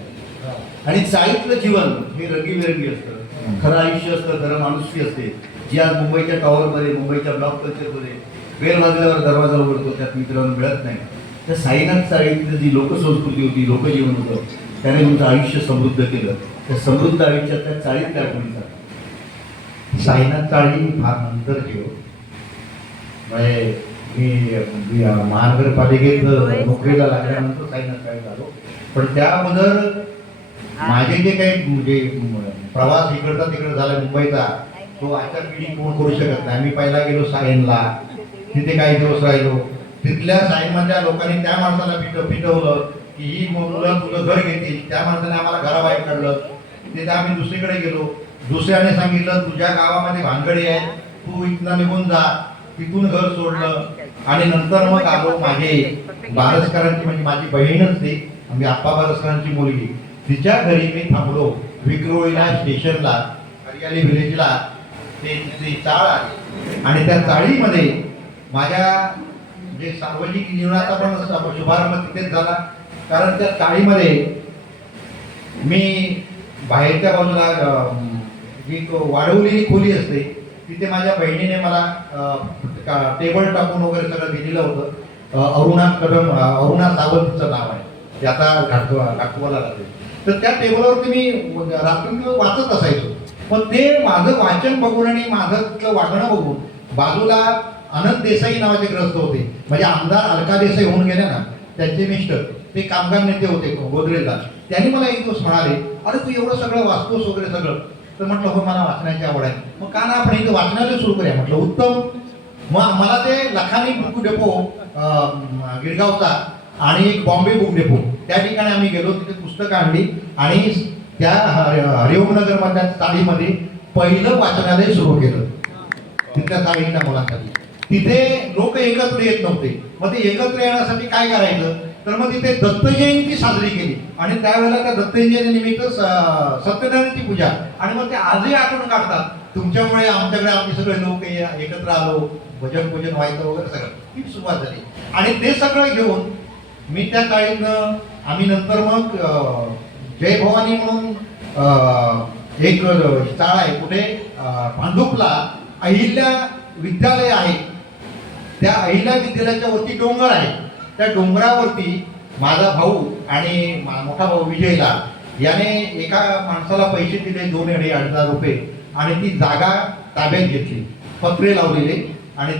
आणि चाळीतलं जीवन हे रंगीबेरंगी असतं, खरं आयुष्य असतं, खरं माणुसकी असते, जी आज मुंबईच्या टॉवरमध्ये, मुंबईच्या ब्लॉक कल्चरमध्ये बेल वाजल्यावर दरवाजा उघडतो त्यात मित्रांनो मिळत नाही. त्या साईनाथ चाळीतलं जी लोकसंस्कृती होती, लोकजीवन होतं, त्याने तुमचं आयुष्य समृद्ध केलं. त्या समृद्ध आयुष्यात त्या चाळीत काय आठवणीचा साईनाथ चाळी फार नंतर घेऊ. म्हणजे मी महानगरपालिकेत नोकरीला लागल्यानंतर साईनाथ चाळीत आलो. पण त्या अगोदर माझे जे काही म्हणजे प्रवास इकडचा तिकडे झाला मुंबईचा, तो आजच्या पिढी कोण करू शकत नाही. मी पहिला गेलो सायनला, तिथे काही दिवस राहिलो. तिथल्या सायनमधल्या लोकांनी त्या माणसाला पिटवलं की ही मुलं तुझं घर घेतील. त्या माणसाने आम्हाला घराबाहेर काढलं. तिथे आम्ही दुसरीकडे गेलो. दुसऱ्याने सांगितलं तुझ्या गावामध्ये भानगडी आहे, तू इथनं निघून जा, तिथून घर सोडलं. आणि नंतर मग आलो माझे बारसकरांची, म्हणजे माझी बहीणच ती, म्हणजे आप्पा बारसकरांची मुलगी, तिच्या घरी मी थांबलो. विक्रोळीला स्टेशनला, हरियाली व्हिलेजला ते तिथली चाळ आहे, आणि त्या चाळीमध्ये माझ्या जे सार्वजनिक जीवनाचा पण शुभारंभ तिथेच झाला. कारण त्या चाळीमध्ये मी बाहेरच्या बाजूला जी वाढवलेली खोली असते तिथे माझ्या बहिणीने मला टेबल टाकून वगैरे सगळं दिलेलं होतं. अरुणा सावंतचं नाव आहे, ते आता घाटकोला राहते. तर त्या टेबलवरती मी रात्री वाचत असायचो. पण ते माझं वाचन बघून आणि माझं तिथलं वागणं बघून बाजूला अनंत देसाई नावाचे ग्रस्त होते, म्हणजे आमदार अलका देसाई होऊन गेल्या ना, त्यांचे मिस्टर ते कामगार नेते होते गोदरेजला. त्यांनी मला एक दिवस म्हणाले, अरे तू एवढं सगळं वाचतोस वगैरे सगळं. तर म्हटलं हो, मला वाचण्याची आवड आहे. मग का ना आपण इथं वाचनालय सुरू करूया म्हटलं. उत्तम. मग मला ते लखानी बुक डेपो गिरगावचा आणि एक बॉम्बे बुक डेपो, त्या ठिकाणी आम्ही गेलो. तिथे पुस्तकं आणली आणि त्या हरिओमनगरमधल्या चाळीमध्ये पहिलं वाचनालय सुरू केलं तिथल्या चाळीच्या मुलांसाठी. तिथे लोक एकत्र येत नव्हते. मग ते एकत्र येण्यासाठी काय करायचं, तर मग तिथे दत्त जयंती साजरी केली. आणि त्यावेळेला त्या दत्त जयंतीनिमित्त सत्यनारायणची पूजा. आणि मग ते आजही आठवण काढतात, तुमच्यामुळे आमच्याकडे आम्ही सगळे लोक एकत्र आलो, भजन पूजन व्हायचं वगैरे सगळं. ही सुरुवात झाली. आणि ते सगळं घेऊन मी त्या चाळीतनं आम्ही नंतर मग जय भवानी म्हणून एक चाळ आहे कुठे भांडुपला अहिल्या विद्यालय आहे. त्या अहिल्या विद्यालयाच्या वरती डोंगर आहे. त्या डोंगरावरती माझा भाऊ आणि मोठा भाऊ विजयला याने एका माणसाला पैसे दिले 2,500 रुपये, आणि ती जागा ताब्यात घेतली, पत्रे लावलेले. आणि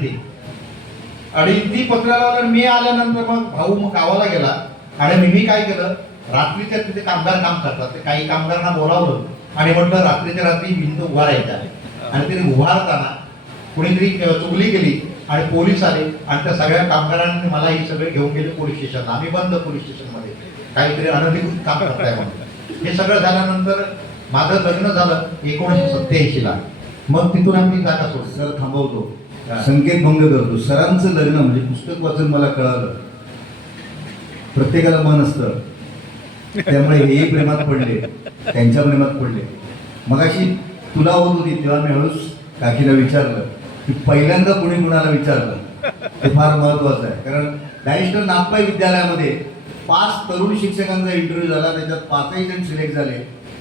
ती पत्रे लावल्यावर मी आल्यानंतर मग भाऊ मग गावाला गेला. आणि मी काय केलं, रात्रीच्या तिथे कामगार काम करतात, ते काही कामगारांना बोलावलं आणि म्हटलं रात्रीच्या रात्री भिंत उभारायच्या आहे. आणि तिथे उभारताना कुणीतरी चुगली केली आणि पोलीस आले आणि त्या सगळ्या कामगारांनी मला ही सगळे घेऊन गेले पोलीस स्टेशनला. आम्ही बंद पोलीस स्टेशनमध्ये, काहीतरी अनधिकृत काम करताय म्हणून. हे सगळं झाल्यानंतर माझं लग्न झालं 1987 ला. मग तिथून आम्ही जागा सोडली. सर थांबवतो, संकेत भंग करतो. सरांचं लग्न म्हणजे पुस्तक वाचून मला कळालं, प्रत्येकाला मन असतं, त्यामुळे हे प्रेमात पडले, त्यांच्या प्रेमात पडले. मगाशी तुला होत होती तेव्हा मी हळूच काकीला विचारलं की पहिल्यांदा कोणी कुणाला विचारलं, ते फार महत्वाचं आहे. कारण बॅरिस्टर नागपाई विद्यालयामध्ये 5 तरुण शिक्षकांचा इंटरव्ह्यू झाला, त्याच्यात 5ही जण सिलेक्ट झाले.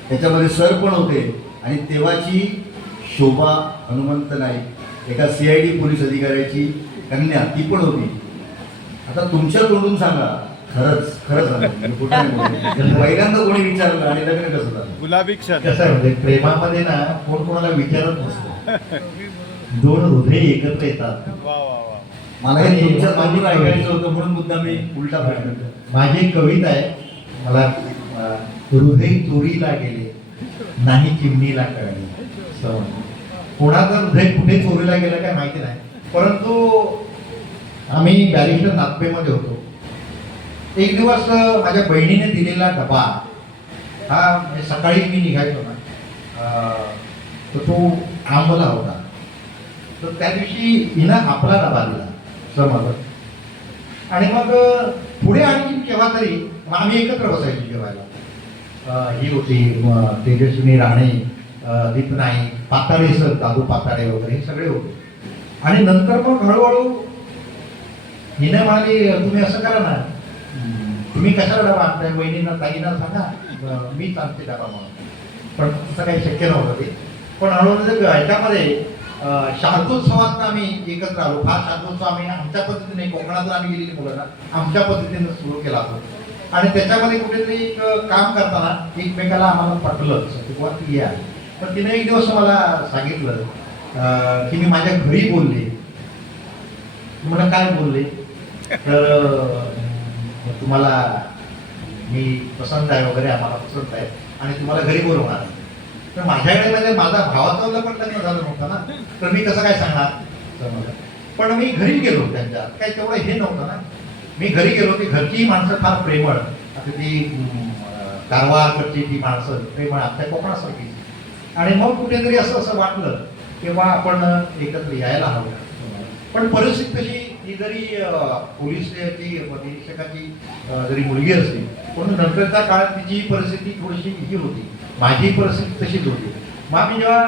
त्याच्यामध्ये सर पण होते. आणि तेव्हाची शोभा हनुमंत नाईक, एका CID पोलीस अधिकाऱ्याची कन्या, ती पण होती. आता तुमच्या तोंडून सांगा, खरंच झालं पहिल्यांदा कोणी विचारलं आणि लग्न कसं झालं? गुलाबी क्षण. कसं आहे म्हणजे प्रेमामध्ये ना कोण कोणाला विचारत नसतं, 2 हृदय एकत्र येतात. वा वा वा. मला हे तुमच्या बाजून ऐकायचं होतं म्हणून मुद्दा मी उलटा प्रश्न केला. माझी एक कविता आहे, मला हृदय चोरीला गेले नाही चिमणीला कळले. कोणाचं हृदय कुठे चोरीला गेलं काय माहिती नाही, परंतु आम्ही बॅरिस्टर नागपेमध्ये होतो. एक दिवस माझ्या बहिणीने दिलेला डबा हा, म्हणजे सकाळी मी निघायचो ना, तर तो आंबला होता. तर त्या दिवशी हिनं आपला डबा दिला समज. आणि मग पुढे आणखी केव्हा तरी आम्ही एकत्र बसायचो जेवायला. ही होती तेजस्विनी राणे, दीप नाईक, पाताळे सर, दादू पाताळे वगैरे हे सगळे होते. आणि नंतर मग हळूहळू हिने म्हणाली, तुम्ही असं करा ना, तुम्ही कशाला डबा आणताय, वहिनींना ताईंना सांगा मी आणते डबा म्हणून. पण तसं काही शक्य नव्हतं ते. पण हळूहळू ह्याच्यामध्ये शारदोत्सवात आम्ही एकत्र आलो. हा शारदोत्सव आम्ही आमच्या पद्धतीने, कोकणातून आम्ही गेलेली मुलं ना, आमच्या पद्धतीने सुरू केला होता. आणि त्याच्यामध्ये कुठेतरी एक काम करताना एकमेकाला आम्हाला पटलं किंवा ती या. पण तिने एक दिवस मला सांगितलं की मी माझ्या घरी बोलले. मला काय बोलले, तर तुम्हाला मी पसंत आहे वगैरे, आम्हाला पसंत आहे आणि तुम्हाला घरी बोलवणार. तर माझ्याकडे म्हणजे माझा भावाचं पण लग्न झालं नव्हतं ना, तर मी कसं काय सांगणार. पण मी घरी गेलो, त्यांच्या काय तेवढं हे नव्हतं ना. मी घरी गेलो, ती घरची माणसं फार प्रेमळ. आता ती कारवारकडची ती माणसं प्रेमळ, आपल्या कोकणासारखी. आणि मग कुठेतरी असं असं वाटलं किंवा आपण एकत्र यायला हवं. पण परिस्थिती तशी ही जरी पोलिसची निरीक्षकाची जरी मुलगी असली पण नंतरच्या काळात तिची परिस्थिती थोडीशी ही होती, माझी परिस्थिती तशीच होती. मग मी जेव्हा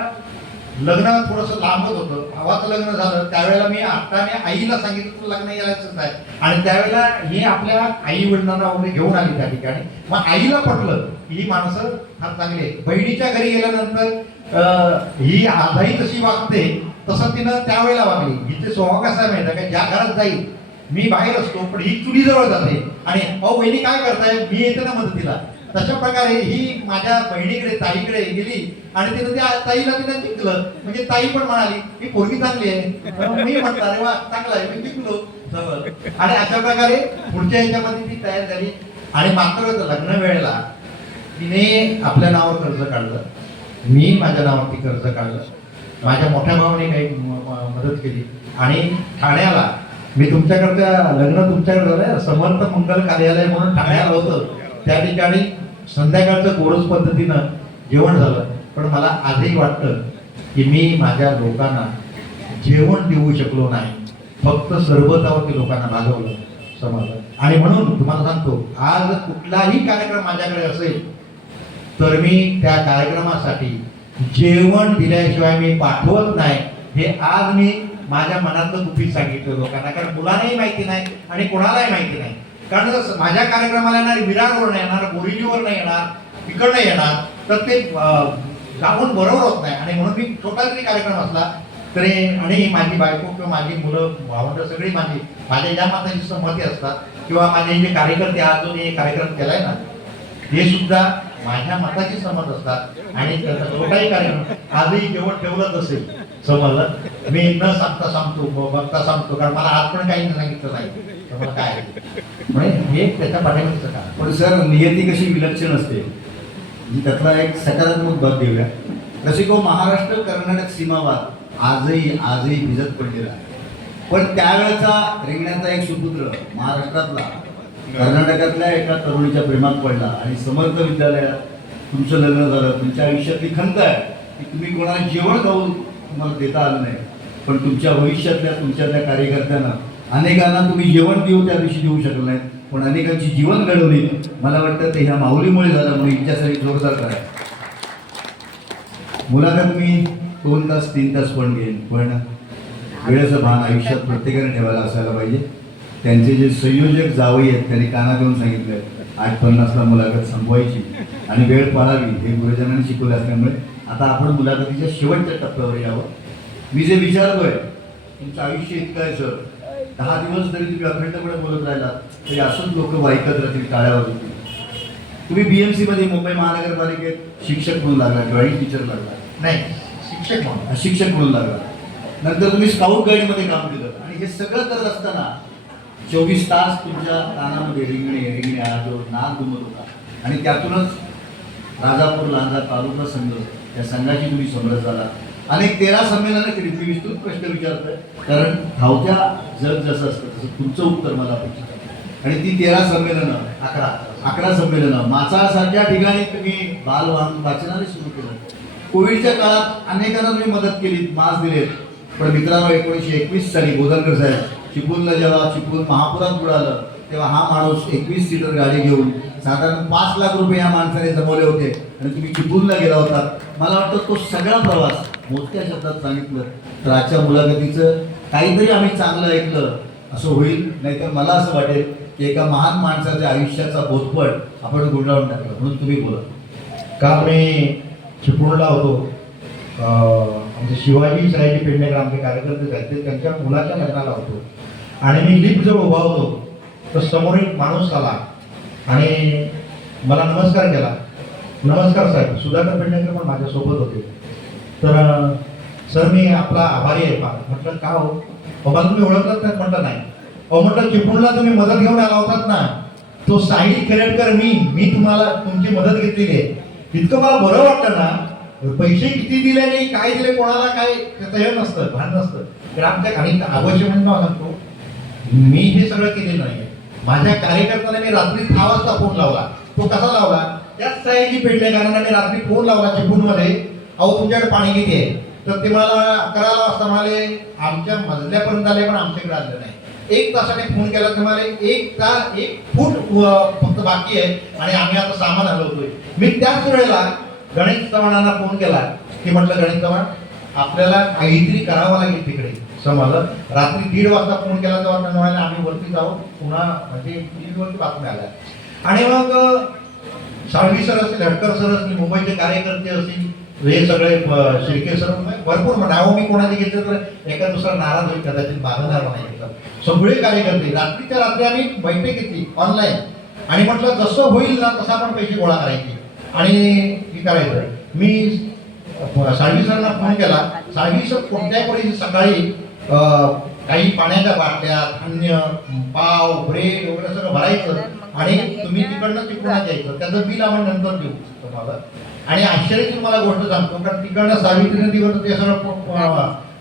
लग्न थोडंसं लांबत होतं, भावाचं लग्न झालं त्यावेळेला मी आत्ताने आईला सांगितलं तुला लग्न यायचंच आहे. आणि त्यावेळेला हे आपल्या आई वडिलांना वगैरे घेऊन आली त्या ठिकाणी. मग आईला पटलं की ही माणसं फार चांगली आहेत. बहिणीच्या घरी गेल्यानंतर ही आजही तशी वागते तसं तिनं त्यावेळेला वागली. हिचे स्वभाव कसा आहे माहिती आहे का, ज्या घरात जाईल मी बाहेर असतो पण ही चुलीजवळ जाते आणि अहो बहिणी काय करताय, मी येते ना मदतीला. तशा प्रकारे ही माझ्या बहिणीकडे ताईकडे गेली आणि तिनं त्या ताईला तिनं जिंकलं. म्हणजे ताई पण म्हणाली ही पोरगी चांगली आहे. मी म्हटलं अरे वा चांगला आहे, मी जिंकलो जवळ. आणि अशा प्रकारे पुढच्या ह्याच्यामध्ये ती तयार झाली. आणि मात्र लग्न वेळेला तिने आपल्या नावावर कर्ज काढलं, मी माझ्या नावावरती कर्ज काढलं. माझ्या मोठ्या भावाने काही मदत केली. आणि ठाण्याला मी तुमच्याकडच्या लग्न तुमच्याकडे झालं समर्थ मंगल कार्यालय म्हणून ठाण्याला होतं, त्या ठिकाणी संध्याकाळचं गोरज पद्धतीनं जेवण झालं. पण मला आजही वाटतं की मी माझ्या लोकांना जेवण देऊ शकलो नाही, फक्त सरबतावरती लोकांना भागवलं समजलं. आणि म्हणून तुम्हाला सांगतो आज कुठलाही कार्यक्रम माझ्याकडे असेल तर मी त्या कार्यक्रमासाठी जेवण दिल्याशिवाय मी पाठवत नाही. हे आज मी माझ्या मनातलं गुपित सांगितलं लोकांना, कारण मुलांनाही माहिती नाही आणि कोणालाही माहिती नाही. कारण जर माझ्या कार्यक्रमाला येणार विरारवर नाही येणार, बोरिवलीवर नाही येणार, इकडनं येणार तर ते जाऊन बरोबर होत नाही. आणि म्हणून मी छोटा जरी कार्यक्रम असला तरी आणि माझी बायको किंवा माझी मुलं भावंड सगळी माझ्या ज्या माताची संमती असतात किंवा माझे जे कार्यकर्ते आज जो हे कार्यक्रम केलाय ना हे सुद्धा माझ्या मताची सहमत असतात. आणि त्याचा छोटाही कार्यक्रम आजही जेवण ठेवलंच असेल समजलं, मी न सांगता सांगतो बघता सांगतो, कारण मला आज पण काही सांगितलं नाही मला काय म्हणजे हे त्याच्या पाठीमागचं का. पण सर नियती कशी विलक्षण असते, त्यातला एक सकारात्मक भाग देऊया. जसे को महाराष्ट्र कर्नाटक सीमावाद आजही भिजत पडलेला आहे. पण त्यावेळेचा रिंगणाचा एक सुपुत्र महाराष्ट्रातला कर्नाटकातल्या एका तरुणीच्या प्रेमात पडला आणि समर्थ विद्यालयात तुमचं लग्न झालं. तुमच्या आयुष्यातली खंत आहे की तुम्ही कोणाला जेवण खाऊन तुम्हाला देता आलं नाही, पण तुमच्या भविष्यातल्या तुमच्यातल्या कार्यकर्त्यांना अनेकांना तुम्ही जेवण देऊ त्या दिवशी देऊ शकलं नाही, पण अनेकांची जीवन घडवली. मला वाटतं ते ह्या माऊलीमुळे झालं, म्हणून हिच्यासाठी जोरदार करा. मुलाखत मी 2 तास 3 तास पण घेईन, पण वेळेचं भान आयुष्यात प्रत्येकाने ठेवायला असायला पाहिजे. त्यांचे जे संयोजक जावई आहेत त्यांनी काना देऊन सांगितलं 8:50ला मुलाखत संपवायची आणि वेळ पाळावी हे गुरुजनांनी शिकवलं असल्यामुळे आता आपण मुलाखतीच्या शेवटच्या टप्प्यावर यावं. मी जे विचारतोय तुमचं आयुष्य इतकं आहे सर, 10 दिवस जरी तुम्ही अखंडपणे बोलत राहिलात तरी असंच लोक ऐकत राहतील, टाळ्यावर होतील. तुम्ही BMC मध्ये मुंबई महानगरपालिकेत शिक्षक म्हणून लागला, ड्रॉइंग टीचर लागला नाही, शिक्षक म्हणून लागला. नंतर तुम्ही स्काउट गाईडमध्ये काम केलं आणि हे सगळं करत असताना 24 तास तुमच्या कानामध्ये रिंगणे हा जो नाद घुमत होता. आणि त्यातूनच राजापूर लांजा तालुका संघ या संघाची तुम्ही समरस झाला. अनेक 13 संमेलनं केली. मी विस्तृत प्रश्न विचारतोय कारण धावत्या जग जसं असतं तसं तुमचं उत्तर मला अपेक्षित आहे. आणि ती 13 संमेलनं 11 संमेलनं माचासारख्या ठिकाणी तुम्ही वाचनालय सुरू केलं. कोविडच्या काळात अनेकांना तुम्ही मदत केली, मास्क दिलेत. पण मित्रांनो 1921 साली बोधनकर साहेब चिपळूणला जेव्हा चिपळूण महापुरात बुडालं तेव्हा हा माणूस 21 सीटर गाडी घेऊन साधारण 5 लाख रुपये या माणसाने जमवले होते आणि तुम्ही चिपळूणला गेला होता. मला वाटतं तो सगळा प्रवास मोजक्या शब्दात सांगितलं तर आजच्या मुलाखतीचं काहीतरी आम्ही चांगलं ऐकलं असं होईल. नाहीतर मला असं वाटेल की एका महान माणसाच्या आयुष्याचा बोधपट आपण गुंडाळून टाकला. म्हणून तुम्ही बोला. काल मी चिपळूणला होतो, म्हणजे शिवाजी सयाजी पेडणेकर आमचे कार्यकर्ते आहेत ते त्यांच्या मुलाच्या लग्नाला होतो आणि मी लिफ्ट जवळ उभा होतो तर समोर एक माणूस आला आणि मला नमस्कार केला. नमस्कार साहेब. सुधाकर पेडणेकर पण माझ्यासोबत होते. तर सर मी आपला आभारी आहे. म्हटलं का हो? बाबा तुम्ही ओळखलात नाही? म्हटलं नाही. अहो म्हटलं चिपळूणला तुम्ही मदत घेऊन आला होतात ना, तो साहिल खेरडकर मी तुम्हाला तुमची मदत घेतलेली आहे. इतकं मला बरं वाटतं ना. पैसे किती दिले नाही काय दिले कोणाला काय त्याचं हे नसतं, भान नसतं. तर आमच्या काही आवश्यक म्हणून सांगतो मी हे सगळं केलेलं नाही. माझ्या कार्यकर्त्याला मी रात्री 6 वाजता फोन लावला. तो कसा लावला? त्याच साहेबजी पेडणेकरांना मी रात्री फोन लावला चिपळूणमध्ये अहो तुमच्याकडे पाणी किती आहे? तर ते मला 11 वाजता म्हणाले आमच्या मजल्यापर्यंत आले पण आमच्याकडे आलं नाही. 1 तासाने फोन केला तर म्हणाले 1 फूट फक्त बाकी आहे आणि आम्ही आता सामान हलवतोय. मी त्याच वेळेला गणेश चव्हाणांना फोन केला की म्हटलं गणेश चव्हाण आपल्याला काहीतरी करावं लागेल तिकडे. समजलं. रात्री 1:30 वाजता फोन केला तेव्हा त्यांना म्हणाले आम्ही वरती जाऊ पुन्हा म्हणजे न्यूजवरती बातम्या आल्या. आणि मग साळवी सर असतील, हटकर सर असतील, मुंबईचे कार्यकर्ते असतील, हे सगळे शिर्के सर भरपूर नावं मी कोणाचे घेतलं तर एका दुसरा नाराज होईल कदाचित बांधणार नाही. सगळे कार्यकर्ते रात्रीच्या रात्री आम्ही बैठक घेतली ऑनलाईन आणि म्हटलं जसं होईल ना तसं आपण पैसे गोळा करायचे आणि हे करायचं. मी साळवी सरांना फोन केला. साळवी सर कोणत्याही परिस्थितीत सकाळी काही पाण्याच्या बाटल्या, धान्य, पाव, ब्रेड वगैरे सगळं भरायचं आणि तुम्ही तिकडनं यायचं. त्याचं बिल आपण नंतर देऊ तुम्हाला. आणि आश्चर्याची मला गोष्ट सांगतो कारण तिकडनं सावित्री नदीवर ते सगळं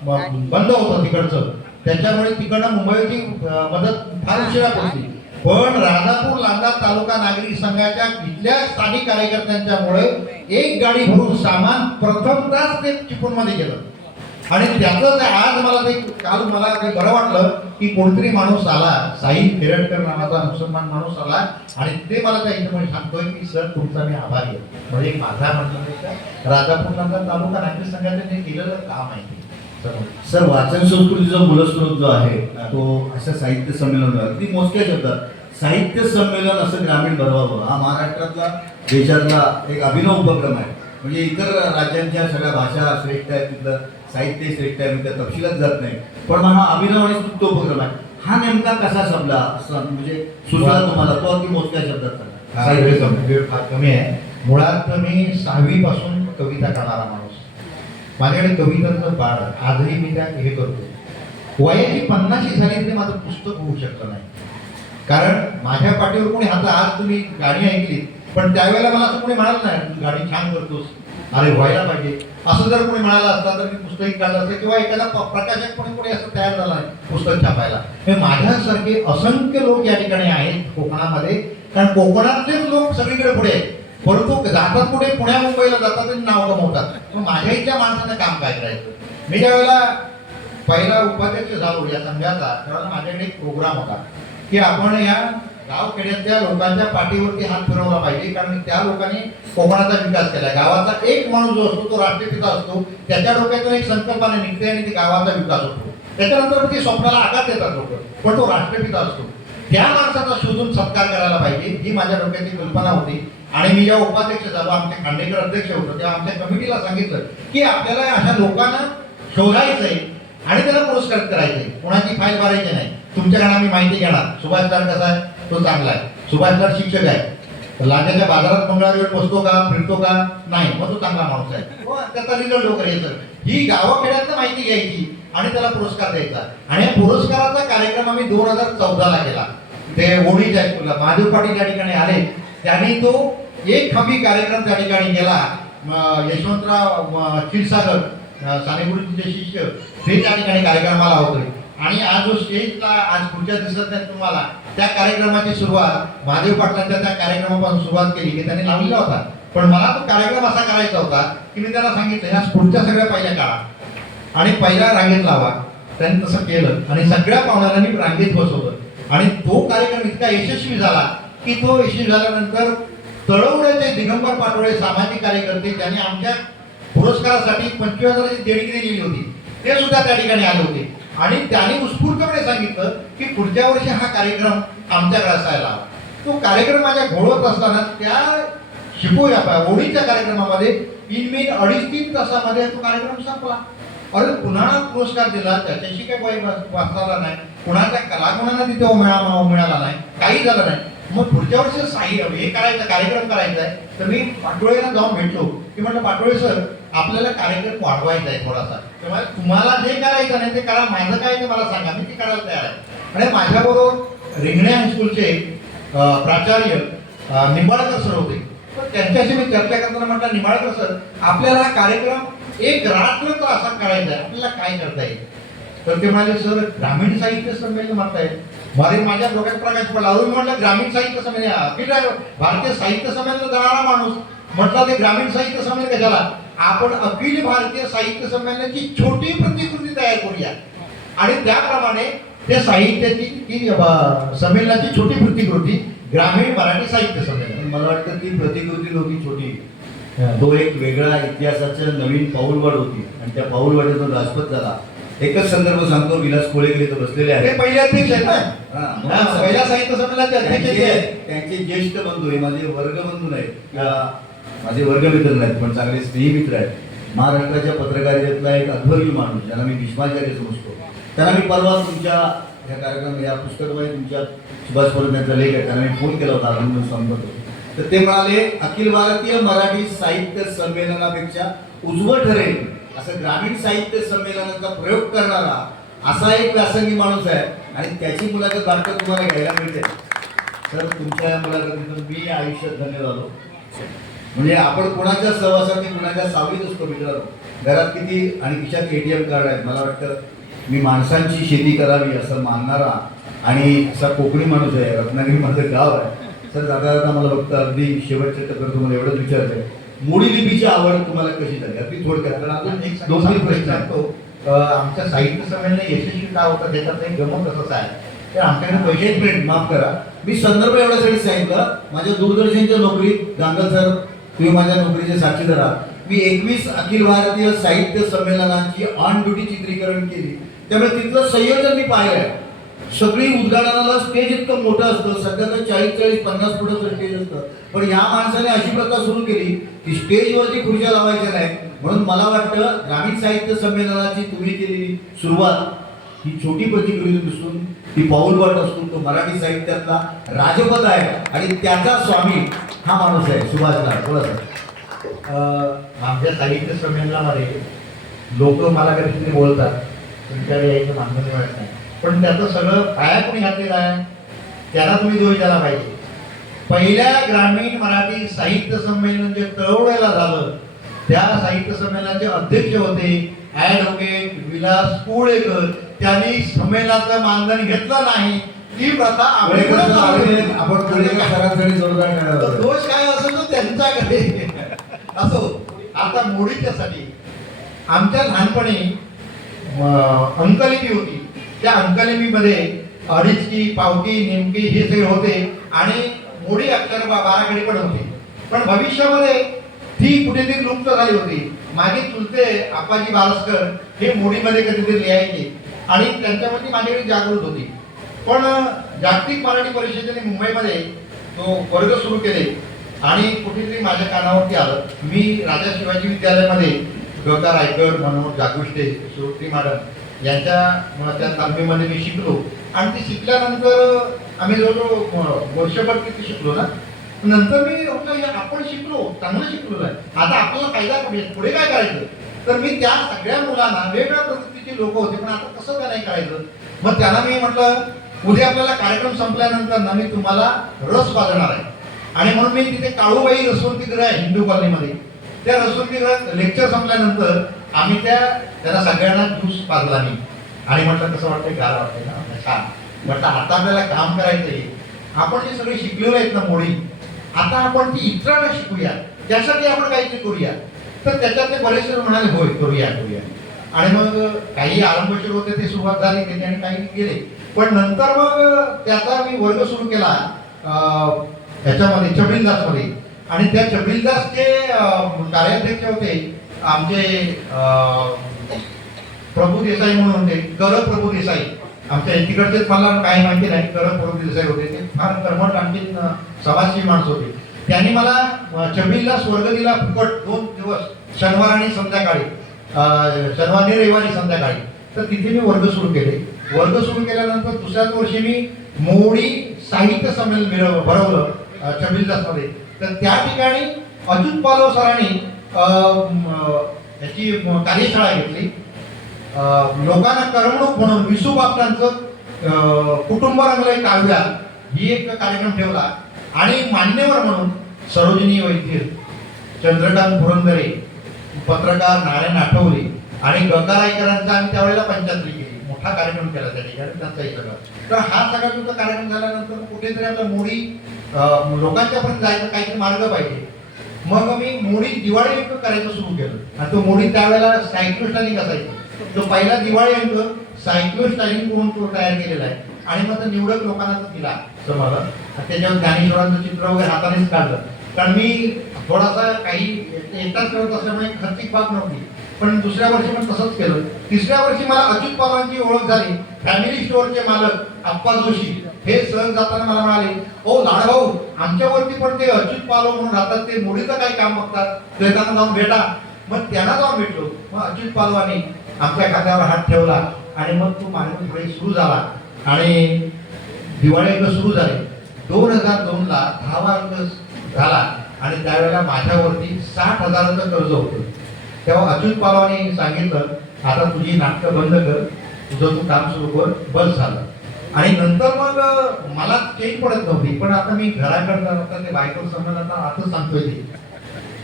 बंद होतं तिकडचं. त्याच्यामुळे तिकडनं मुंबईची मदत फार उशिरा पोहोचली. पण राजापूर लांजा तालुका नागरिक संघाच्या इथल्या स्थानिक कार्यकर्त्यांच्यामुळे 1 गाडी भरून सामान प्रथमताच ते चिपळूणमध्ये गेलं. आणि त्याचं आज मला ते काल मला ते बरं वाटलं की कोणतरी माणूस आला, साहिल खेरडकर नावाचा मुसलमान माणूस आला आणि ते मला त्या हिशोबाने सांगतोय की सर तुमचा मी आभारी आहे. म्हणजे माझा म्हटलं राजापूर लांजा तालुका नागरिक संघाने जे केलेलं काम आहे सर. वाचन संस्कृतीचा मूलस्रोत जो आहे तो असं साहित्य संमेलन अगदी मोजक्या शब्दात साहित्य संमेलन असं ग्रामीण भरवावं हा महाराष्ट्रातला देशातला एक अभिनव उपक्रम आहे. म्हणजे इतर राज्यांच्या सगळ्या भाषा श्रेष्ठ आहेत, तिथलं साहित्य श्रेष्ठ आहे, त्या तपशिलात जात नाही. पण हा अभिनव आणि स्तुत्य उपक्रम आहे. हा नेमका कसा शब्द म्हणजे सुचला तुम्हाला तो अगदी मोजक्या शब्दात सांगा. वेळ फार कमी आहे. मुळात मी 6वी पासून कविता करणारा माणूस. माझ्याकडे कवितांचं बाळ आजही मी त्या हे करतो. वयाची 50 झाली तरी माझं पुस्तक होऊ शकलं नाही. कारण माझ्या पाठीवर कोणी आता आज तुम्ही गाणी ऐकली पण त्यावेळेला मला असं कोणी म्हणालं नाही तू गाणी छान करतोस, अरे व्हायला पाहिजे असं जर कोणी म्हणालं असता तर मी पुस्तक काढलं असतं किंवा एखादा प्रकाशक कोणी असं तयार झाला नाही पुस्तक छापायला. हे माझ्यासारखे असंख्य लोक या ठिकाणी आहेत कोकणामध्ये. कारण कोकणातलेच लोक सगळीकडे पुढे आहेत परंतु जातात पुढे पुण्या मुंबईला जातात आणि नाव कमवतात. मग माझ्या इथल्या माणसानं काम काय करायचं. मी ज्यावेळेला पहिला उपाध्यक्ष झालो या संघाचा त्यावेळेला माझ्याकडे एक प्रोग्राम होता की आपण या गावखेड्यातल्या लोकांच्या पाठीवरती हात फिरवला पाहिजे. कारण त्या लोकांनी कोकणाचा विकास केला. गावाचा एक माणूस जो असतो तो राष्ट्रपिता असतो. त्याच्या डोक्यातून एक संकल्पना निघते आणि ती गावाचा विकास होतो. त्याच्यानंतर ते स्वप्नाला आघात देतात लोक पण तो राष्ट्रपिता असतो. त्या माणसाचा शोधून सत्कार करायला पाहिजे ही माझ्या डोक्याची कल्पना होती. आणि मी जेव्हा उपाध्यक्ष झालो आमचे खांडेकर अध्यक्ष होतो तेव्हा आमच्या कमिटीला सांगितलं की आपल्याला अशा लोकांना शोधायचंय आणि त्याला पुरस्कृत करायचंय. कोणाची फाईल भरायची नाही. तुमच्याकडे आम्ही माहिती घेणार. सुभाष दार कसा आहे तो चांगला आहे. सुभाष दार शिक्षक आहे. लांजाच्या बाजारात मंगळवारी वेळ बसतो का फिरतो का नाही मग तो चांगला माणूस आहे. त्याचा रिझल्ट वगैरे येतं. ही गावाखेड्यातनं माहिती घ्यायची आणि त्याला पुरस्कार द्यायचा. आणि या पुरस्काराचा कार्यक्रम आम्ही 2014ला केला. ते ओढीच्या हायस्कूलला महादेव पाटील त्या ठिकाणी आले. त्यांनी तो एक खंबी कार्यक्रम त्या ठिकाणी केला. यशवंतराव क्षीरसागर सानेगुरुजीचे शिष्य ते त्या ठिकाणी कार्यक्रमाला होते. आणि आज जो स्टेजला आज पुढच्या दिवसात तुम्हाला त्या कार्यक्रमाची सुरुवात महादेव पाटलांच्या त्या कार्यक्रमापासून सुरुवात केली की त्यांनी लावलेला होता. पण मला तो कार्यक्रम असा करायचा होता की मी त्याला सांगितलं ह्या पुढच्या सगळ्या पहिल्या काळा आणि पहिल्या रांगेत लावा. त्यांनी तसं केलं आणि सगळ्या पाहुण्यांना मी रांगेत बसवलं आणि तो कार्यक्रम इतका यशस्वी झाला की तो यशस्वी झाल्यानंतर तळवण्याचे दिगंबर पाटोळे सामाजिक कार्यकर्ते त्यांनी आमच्या पुरस्कारासाठी 25,000ची देणगी दिलेली होती. ते सुद्धा त्या ठिकाणी आले होते आणि त्यांनी उत्स्फूर्तपणे सांगितलं की पुढच्या वर्षी हा कार्यक्रम आमच्याकडे असायला हवा. तो कार्यक्रम माझ्या घोळवत असताना त्या शिकूया ओळीच्या कार्यक्रमामध्ये 2.5-3 तासामध्ये तो कार्यक्रम संपला. अरे कुणाला पुरस्कार दिला त्याच्याशी काही वाचला नाही. कुणाच्या कलागुणांना तिथे मिळाला नाही. काही झालं नाही. मग पुढच्या वर्षी हे करायचं कार्यक्रम करायचा आहे तर मी पाटोळेला जाऊन भेटलो की म्हटलं पाटोळे सर आपल्याला कार्यक्रम वाढवायचा आहे थोडासा. तेव्हा तुम्हाला जे करायचं नाही ते करा. माझं काय ते मला सांगा मी ते करायला तयार आहे. आणि माझ्याबरोबर रिंगणे हायस्कूलचे प्राचार्य निंबाळकर सर होते. तर त्यांच्याशी मी चर्चा करताना म्हटलं निंबाळकर सर आपल्याला हा कार्यक्रम एक रात्र तर असा करायचा आहे आपल्याला काय करता येईल. तर ते म्हणाले सर ग्रामीण साहित्य संमेलन म्हणताय. माझ्या डोक्यात प्रकाश पडला. अजून म्हटलं ग्रामीण साहित्य संमेलन भारतीय साहित्य संमेलन जाणारा माणूस म्हटलं ते ग्रामीण साहित्य संमेलन कशाला. आपण अखिल भारतीय साहित्य संमेलनाची छोटी प्रतिकृती तयार करूया आणि त्याप्रमाणे त्या साहित्याची ती संमेलनाची छोटी प्रतिकृती ग्रामीण मराठी साहित्य संमेलन. मला वाटतं ती प्रतिकृती नव्हती छोटी, तो एक वेगळा इतिहासाचं नवीन पाऊलवाट होती आणि त्या पाऊलवाटेतून राजपथ झाला. एकच संदर्भ सांगतो, विलास कोळेकर इथं बसलेले ते आहेत. पहिले अध्यक्ष आहेत ना, हा, पहिल्या साहित्य संमेलनाचे अध्यक्ष ते आहेत. त्यांचे ज्येष्ठ बंधू आहे, माझे वर्गबंधू नाहीत किंवा माझे वर्गमित्र नाहीत, पण चांगले स्नेही मित्र आहेत. महाराष्ट्राच्या पत्रकारितेतला एक अध्वर्यू माणूस ज्याला मी भीष्माचार्य समजतो. त्यांना मी परवा तुमच्या या कार्यक्रम या पुस्तकामध्ये तुमच्या सुभाष परब यांचा लेख आहे, त्यांना मी फोन केला होता अजून संपर्क. तर ते म्हणाले अखिल भारतीय मराठी साहित्य संमेलनापेक्षा उजवं ठरेल असं ग्रामीण साहित्य संमेलनाचा प्रयोग करणारा असा एक व्यासंगी माणूस आहे आणि त्याची मुलाखत भारतात तुम्हाला घ्यायला मिळते. तर तुमच्या या मुलाखतीतून मी आयुष्यात धन्य झालो. म्हणजे आपण कोणाच्या सहवासात कुणाच्या सावलीत असतो मित्रांनो. घरात किती आणि खिशात ATM कार्ड आहेत. मला वाटतं मी माणसांची शेती करावी असं मानणारा आणि असा कोकणी माणूस आहे. रत्नागिरी माझं गाव आहे. सर जाता जाता मला फक्त अगदी शेवटच्या टप्प्यावर तुम्हाला एवढंच विचारतंय, मोडी लिपीची आवड तुम्हाला कशी झाली? अगदी थोडक्यात, कारण अजून एक दोन प्रश्न आहे. आमच्या साहित्य संमेलन यशस्वी का होतं त्याच्यात एक गमत असंच आहे. तर आमच्याकडे पैसे एक मिनिट माफ करा, मी संदर्भ एवढ्यासाठी सांगितलं. माझ्या दूरदर्शनच्या नोकरीत गांगल सर तुम्ही माझ्या नोकरीचे साक्षीदार आहात. मी 21 अखिल भारतीय साहित्य संमेलनाची ऑन ड्युटी चित्रीकरण केली. त्यामुळे तिथलं संयोजन मी पाहिलंय. सगळी उद्घाटनाला स्टेज इतकं मोठं असतं. सध्या तर 40-50 फुटाचं स्टेज असतं. पण ह्या माणसाने अशी प्रथा सुरू केली की स्टेजवरती खुर्च्या लावायच्या नाही. म्हणून मला वाटतं ग्रामीण साहित्य संमेलनाची तुम्ही केलेली सुरुवात ही छोटी प्रतिकृती दिसून ती पाऊलवाट असून तो मराठी साहित्यातला राजपथ आहे आणि त्याचा स्वामी हा माणूस आहे सुभाष लाड. बोला सर. आमच्या साहित्य संमेलनामध्ये लोक मला कधी बोलतात तुमच्याकडे यायचं मानधन मिळत नाही, पण त्याचं सगळं पाया कोणी घातलेलं आहे त्याला तुम्ही दोष द्यायला पाहिजे. पहिल्या ग्रामीण मराठी साहित्य संमेलन जे तळवड्याला झालं त्या साहित्य संमेलनाचे अध्यक्ष होते ॲडव्होकेट विलास कोळेकर. त्यांनी संमेलनाचं मानधन घेतलं नाही. ती प्रथा आपण सरासरी जोरदार तर दोष काय असेल तो त्यांच्याकडे असो. आता मोडीच्यासाठी आमच्या लहानपणी अंकलिपी होती. त्या अंकलिपीमध्ये अडीचकी पावकी नेमकी हे सगळे होते आणि मोडी अक्षर बाराखडी पण होते. पण भविष्यामध्ये ती कुठेतरी लुप्त झाली होती. माझे चुलते आप्पाजी बारसकर हे मोडीमध्ये कधीतरी लिहायचे आणि त्यांच्यामध्ये माझ्याकडे जागृत होती. पण जागतिक मराठी परिषदेने मुंबईमध्ये तो वर्ग सुरू केले आणि कुठेतरी माझ्या कानावरती आलं. मी राजा शिवाजी विद्यालयामध्ये गंगा रायकर, मनोहर जागुष्टे, सुरुत्री मॅडम यांच्या त्या तालमीमध्ये मी शिकलो आणि ते शिकल्यानंतर आम्ही जवळजवळ वर्षभर किती शिकलो ना. नंतर मी म्हटलं आपण शिकलो, चांगलं शिकलो आहे, आता आपल्याला फायदा पुढे काय करायचं. तर मी त्या सगळ्या मुलांना वेगवेगळ्या प्रवृत्तीची लोक होते पण आता कसं काय नाही करायचं. मग त्यांना मी म्हटलं उद्या आपल्याला कार्यक्रम संपल्यानंतर ना मी तुम्हाला रस पाजणार आहे आणि म्हणून मी तिथे काळूबाई रसवंतीगृह आहे हिंदू कॉलनीमध्ये. त्या रसवंतीगृहात लेक्चर संपल्यानंतर आम्ही त्यांना सगळ्यांना ज्यूस पाजला मी आणि म्हटलं कसं वाटतंय, गार वाटतंय ना, छान. म्हटलं आता आपल्याला काम करायचंय. आपण जे सगळे शिकलेलो आहेत ना मोडी, आता आपण ती इतरांना शिकूया, त्यासाठी आपण काहीतरी करूया. तर त्याच्यातले बरेचसे म्हणाले होय करूया करूया. आणि मग काही आरंभशीर होते ते सुरुवात झाली त्याने काही गेले. पण नंतर मग त्याचा मी वर्ग सुरू केला ह्याच्यामध्ये छबिलदासमध्ये आणि त्या छबिलदासचे कार्याध्यक्ष होते आमचे प्रभू देसाई म्हणून होते, कर प्रभू देसाई. आमच्या तिकडचेच मला काही माहिती नाही, कर प्रभू देसाई होते. ते फार कर्मठ आणखी समाजसेवी माणसं होते. त्यांनी मला छबिलदास वर्ग दिला फुकट 2 दिवस, शनिवार आणि संध्याकाळी, शनिवारी रविवारी संध्याकाळी. तर तिथे मी वर्ग सुरू केले. वर्ग सुरू केल्यानंतर दुसऱ्याच वर्षी मी मोडी साहित्य संमेलन भरवलं छबिलदासमध्ये. तर त्या ठिकाणी अच्युत पालव सरांनी याची कार्यशाळा घेतली. लोकांना करमणूक म्हणून विसू बापटांचं कुटुंब रंगलंय काव्या ही एक कार्यक्रम ठेवला आणि मान्यवर म्हणून सरोजिनी वैद्य, चंद्रकांत पुरंदरे, पत्रकार नारायण आठवले आणि गंगा रायकरांचा आम्ही त्यावेळेला 75 केली. मोठा कार्यक्रम केला त्या ठिकाणी त्यांचाही सगळं. तर हा सगळा तुमचा कार्यक्रम झाल्यानंतर कुठेतरी आपल्या मोडी लोकांच्यापर्यंत जायचं काहीतरी मार्ग पाहिजे. मग मी मोडी दिवाळी अंक करायचं सुरू केलं आणि तो मोडी त्यावेळेला सायक्लोस्टायलिंग असायचं. तो पहिला दिवाळी अंक सायक्लोस्टायलिंग करून तो तयार केलेला आहे आणि मग तो निवडक लोकांना तो दिला समाजात. त्याच्यावर ज्ञानेश्वरांचं चित्र वगैरे हातानेच काढलं, कारण मी थोडासा काही एकटाच करत असल्यामुळे खर्चिक बाब नव्हती. पण दुसऱ्या वर्षी पण तसंच केलं. तिसऱ्या वर्षी मला अच्युत पवारांची ओळख झाली. फॅमिली स्टोअरचे मालक आप्पा जोशी हे सहज जाताना मला म्हणाले, ओ लाडभाऊ, आमच्यावरती पण ते अच्युत पालव म्हणून राहतात, ते मोडीचं काही काम बघतात, ते त्यांना जाऊन भेटा. मग त्यांना जाऊन भेटलो. मग अच्युत पालवाने आमच्या खात्यावर हात ठेवला आणि मग तो मार्ग पुढे सुरू झाला आणि दिवाळी अंक सुरू झाले. 2002ला 10वा अंक झाला आणि त्यावेळेला माझ्यावरती 60,000चं कर्ज होतं. तेव्हा अच्युत पालवाने सांगितलं, आता तुझी नाटकं बंद कर, तुझं तू काम सुरू कर, बस झालं. आणि नंतर मग मला चेंज पडत नव्हती. पण आता मी घराकडनं आता ते बायको समज आता सांगतोय ते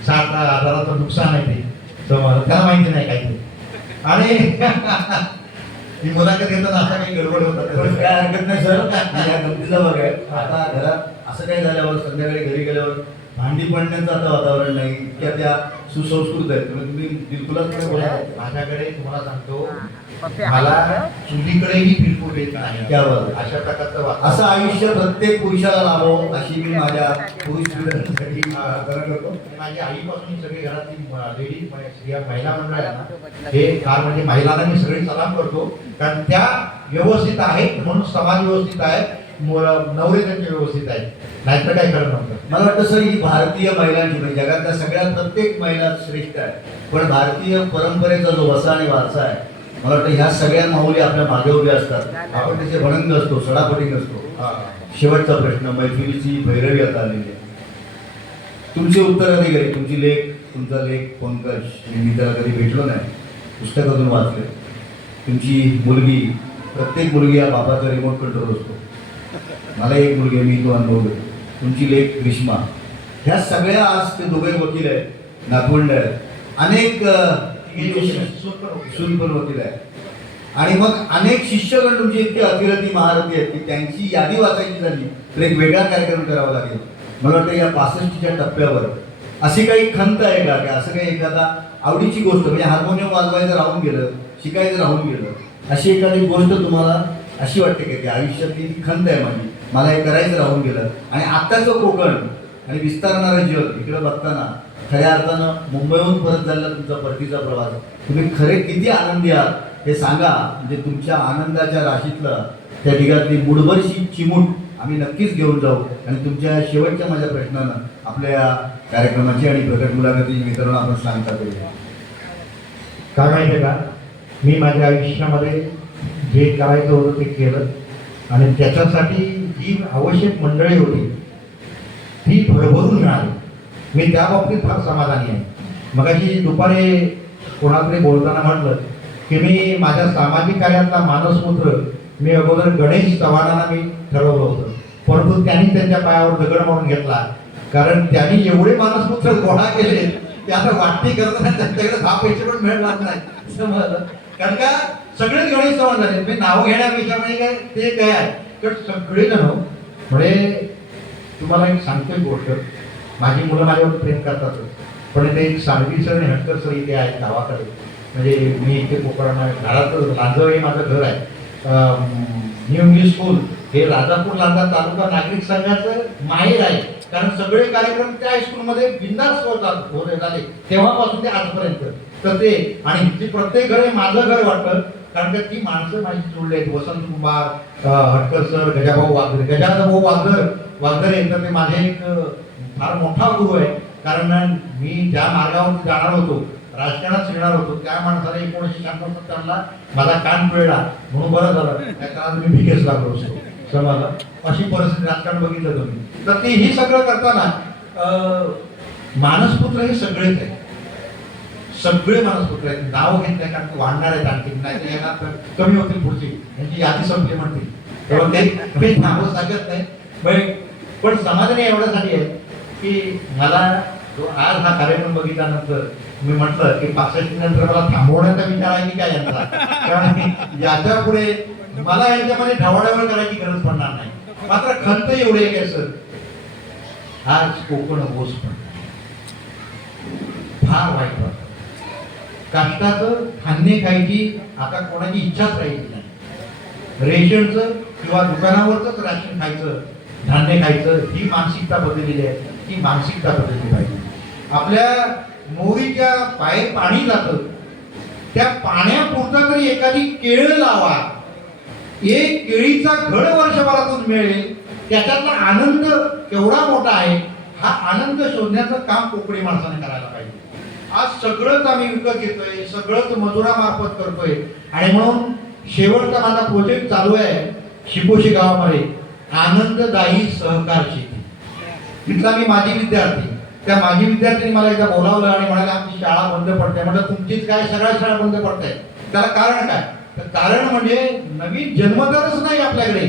60,000चं नुकसान आहे ते समज, त्याला माहिती नाही काही ते. आणि मी मुलाखत घेताना असा काही गडबड होता. काय हरकत नाही सर, या गमतीचा भाग आहे. आता घरात असं काही झाल्यावर संध्याकाळी घरी गेल्यावर भांडी पडण्याचं आता वातावरण नाही, इतक्या त्या सुसंस्कृत आहेत. तुम्ही बिलकुलच बोला. माझ्याकडे तुम्हाला सांगतो, मला चुलीकडेही बिलकुल येत नाही. त्यावर अशा प्रकारचं असं आयुष्य प्रत्येक पुरुषाला लाभो अशी मी माझ्या पुरुष पिढ्यांसाठी प्रार्थना करतो. माझी आईपासून सगळे घरातली लेडीज स्त्रिया महिला मंडळ आहे ना, हे फार म्हणजे महिलांना मी सगळे सलाम करतो, कारण त्या व्यवस्थित आहेत म्हणून समाज व्यवस्थित आहे, नवरे त्यांचे व्यवस्थित आहेत, नाहीतर काय करत नव्हतं. मला वाटतं सर, ही भारतीय महिलांची म्हणजे जगातल्या सगळ्या प्रत्येक महिला श्रेष्ठ आहे, पण भारतीय परंपरेचा जो वसा आणि वारसा आहे, मला वाटतं ह्या सगळ्या माऊली आपल्या मागे उभ्या असतात. आपण त्याचे भणंग असतो, सडापटी नसतो. शेवटचा प्रश्न, मैफिलीची भैरवी आता आलेली आहे. तुमचे उत्तराधिकारी, तुमची लेख, तुमचा लेख पंकज, मी त्याला कधी भेटलो नाही, पुस्तकातून वाचले. तुमची मुलगी, प्रत्येक मुलगी या बाबाचा रिमोट कंट्रोल असतो. मला एक मुलगी आहे, मी तो अनुभव घेतो. तुमची लेख ग्रीष्मा, ह्या सगळ्या आज ते दोघे वकील आहेत, नागवंड आहेत, अनेक सून पण वकील आहे, आणि मग अनेक शिष्यगण तुमची इतकी अतिरथी महारथी आहेत की त्यांची यादी वाचायची झाली तर एक वेगळा कार्यक्रम करावा लागेल. मला वाटतं या 65च्या टप्प्यावर अशी काही खंत आहे का, की असं काही एखादा आवडीची गोष्ट, म्हणजे हार्मोनियम वाजवायचं राहून गेलं, शिकायचं राहून गेलं, अशी एखादी गोष्ट तुम्हाला अशी वाटते की ती आयुष्यातली ती खंत आहे माझी, मला हे करायचं राहून गेलं. आणि आत्ताचं कोकण आणि विस्तारणारं जग इकडं बघताना खऱ्या अर्थानं मुंबईहून परत झालेला तुमचा परतीचा प्रवास, तुम्ही खरे किती आनंदी आहात हे सांगा. म्हणजे तुमच्या आनंदाच्या राशीतलं त्या ठिकाणी मुठभरशी चिमूट आम्ही नक्कीच घेऊन जाऊ आणि तुमच्या शेवटच्या माझ्या प्रश्नानं आपल्या कार्यक्रमाची आणि प्रकट मुलाखतीची मित्रांनो आपण सांगता करूया. काय माहिती का, मी माझ्या आयुष्यामध्ये जे करायचं होतं ते केलं आणि त्याच्यासाठी जी आवश्यक मंडळी होती ती भरभरून मिळाली. मी त्या बाबतीत फार समाधानी आहे. मगाशी दुपारी कोणाकडे बोलताना म्हटलं की मी माझ्या सामाजिक कार्यातला मानसपुत्र मी अगोदर गणेश चव्हाणांना मी ठरवलं होतं, परंतु त्यांनी त्यांच्या पायावर दगड मारून घेतला, कारण त्यांनी एवढे मानसपुत्र गोळा केले ते आता वाटणी करताना त्यांच्याकडे 10 पैसे पण मिळणार नाही समजलं. कारण का सगळेच गणेश चव्हाण झाले. मी नाव घेण्यापेक्षा म्हणजे काय ते काय आहे, तर सगळे जण म्हणजे तुम्हाला एक सांगतोय गोष्ट, माझी मुलं माझ्यावर प्रेम करतातच, पण ते एक साळवी सर आणि हटकर सर इथे आहेत गावाकडे. म्हणजे मी इथे कोकणात घरात लांजव हे माझं घर आहे. न्यू इंग्लिश स्कूल हे राजापूर लांजा तालुका नागरिक संघाचं माहेर आहे, कारण सगळे कार्यक्रम त्या हायस्कूलमध्ये बिंदास होत झाले तेव्हापासून ते आजपर्यंत. तर ते आणि इथली प्रत्येक घर हे माझं घर वाटतं, कारण का ती माणसं माझी जुळले आहेत. वसंत कुमार, हटकर सर, गजाभाऊ वाघरे, गजाभाऊ वाघरे तर ते माझे एक फार मोठा गुरु आहे. कारण मी ज्या मार्गावर जाणार होतो, राजकारणात शिकणार होतो, त्या माणसाला 1997ला माझा कान पिळला म्हणून बरं झालं, त्याच्या मी भिकेच लागलो असतो समजलं. अशी परिस्थिती राजकारण बघितलं तुम्ही. तर ते ही सगळं करताना मानसपुत्र हे सगळेच आहेत, सगळे मानसपुत्र आहेत. नाव घेत नाही कारण वाढणार आहेत आणखी, नाही तर येणार तर कमी होतील पुढची, यांची यादी संपली म्हणतील, तेव्हा ते नावं सांगत नाही. पण समाधान एवढ्यासाठी आहे की मला आज हा कार्यक्रम बघितल्यानंतर मी म्हटलं की 65 नंतर मला थांबवण्याचा विचार आहे की काय यांचा, कारण याच्या पुढे मला यांच्यामध्ये ढवळाढवळ करायची गरज पडणार नाही. मात्र खंत एवढी आहे काय सर, आज कोकण होस पण फार वाईट वाटतं. कष्टाचं धान्य खायची आता कोणाची इच्छाच राहिली नाही. रेशनचं किंवा दुकानावरच राशन खायचं, धान्य खायचं, ही मानसिकता बदललेली आहे. ती मानसिकता बदलली पाहिजे. आपल्या मोरीच्या बाहेर पाणी जातं, त्या पाण्यापुरता तरी एखादी केळ लावा. एक केळीचा घड वर्षभरातून मिळेल, त्याच्यातला आनंद केवढा मोठा आहे, हा आनंद शोधण्याचं काम कोकणी माणसाने करायला पाहिजे. आज सगळंच आम्ही विकत घेतोय, सगळंच मजुरामार्फत करतोय. आणि म्हणून शेवटचा माझा प्रोजेक्ट चालू आहे शिपोशी गावामध्ये, आनंददायी सहकार शेती. तिथला मी माजी विद्यार्थी, त्या माजी विद्यार्थ्यांनी मला एकदा बोलावलं आणि म्हणाले आमची शाळा बंद पडते. म्हटलं तुमचीच काय, सगळ्या शाळा बंद पडत आहेत. त्याला कारण काय? तर कारण म्हणजे नवीन जन्मदरच नाही आपल्याकडे.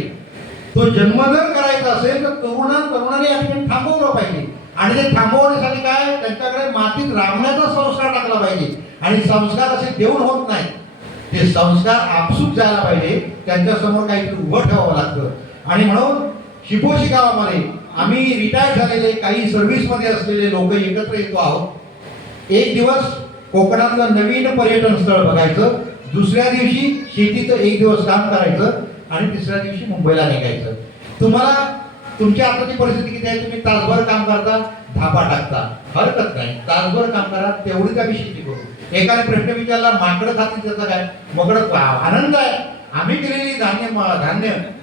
तो जन्मदर करायचा असेल तर तरुणांनी या ठिकाणी थांबवलं पाहिजे. आणि ते थांबवण्यासाठी काय, त्यांच्याकडे मातीत राबण्याचा संस्कार टाकला पाहिजे. आणि संस्कार असे देऊन होत नाही, ते संस्कार आपसूक जायला पाहिजे. त्यांच्यासमोर काहीतरी उभं ठेवावं लागतं. आणि म्हणून शिपोशी गावामध्ये आम्ही रिटायर झालेले, काही सर्व्हिसमध्ये असलेले लोक एकत्र येतो आहोत. एक दिवस कोकणातलं नवीन पर्यटन स्थळ बघायचं, दुसऱ्या दिवशी शेतीचं एक दिवस काम करायचं आणि तिसऱ्या दिवशी मुंबईला निघायचं. तुम्हाला तुमच्या आताची परिस्थिती किती आहे? तुम्ही तासभर काम करता, धापा टाकता, हरकत नाही, तासभर काम करा, तेवढीच आम्ही शेती करू. एकाने प्रश्न विचारला, माकडं खातील त्याचा काय? मग आनंद आहे, आम्ही केलेली धान्य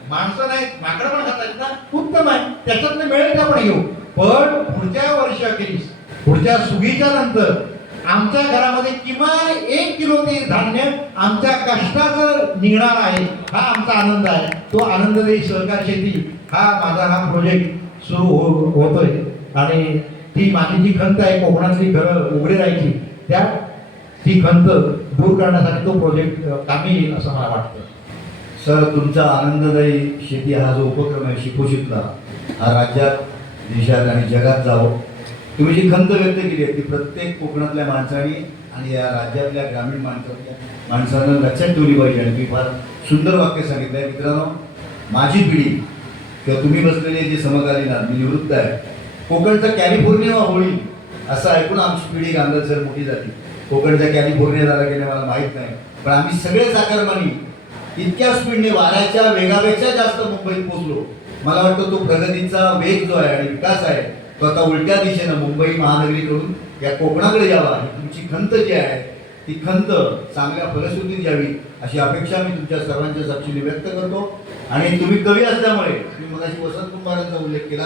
माणसं नाही, माकडं पण खातात ना, उत्तम आहे, त्याच्यातनं मिळेल आपण घेऊ. पण पुढच्या वर्षाखेरीस, पुढच्या सुगीच्या नंतर आमच्या घरामध्ये किमान 1 किलो ते धान्य आमच्या कष्टाचं निघणार आहे. हा आमचा आनंद आहे. तो आनंददायी सहकार शेती हा प्रोजेक्ट सुरू होतोय. आणि ती माझी जी खंत आहे कोकणातली घरं उघडी राहायची, ती खंत दूर करण्यासाठी तो प्रोजेक्ट कामी येईल असं मला वाटतं. सर, तुमचा आनंददायी शेती हा जो उपक्रम आहे शिपोशीतला, हा राज्यात, देशात आणि जगात जावं. तुम्ही जी खंत व्यक्त केली आहे ती प्रत्येक कोकणातल्या माणसाने आणि या राज्यातल्या ग्रामीण माणसानं लक्षात ठेवली पाहिजे. आणि मी फार सुंदर वाक्य सांगितलं आहे. मित्रांनो, माझी पिढी किंवा तुम्ही बसलेले जे समकालीन आहात, मी निवृत्त आहे, कोकणचा कॅलिफोर्निया होईल असं ऐकून आमची पिढी गांधलसर मोठी झाली. कोकणचा कॅलिफोर्निया झाला की नाही मला माहीत नाही, पण आम्ही सगळे चाकरमानी इतक्या स्पीडने वाऱ्याच्या वेगापेक्षा जास्त मुंबईत पोहोचलो. मला वाटतं तो प्रगतीचा वेग जो आहे आणि विकास आहे तो आता उलट्या दिशेनं मुंबई महानगरीकडून या कोकणाकडे यावा. ही तुमची खंत जी आहे ती खंत चांगल्या फलश्रुतीत यावी अशी अपेक्षा मी तुमच्या सर्वांच्या साक्षीने व्यक्त करतो. आणि तुम्ही कवी असल्यामुळे, तुम्ही मगाशी वसंत कुंभारांचा उल्लेख केला,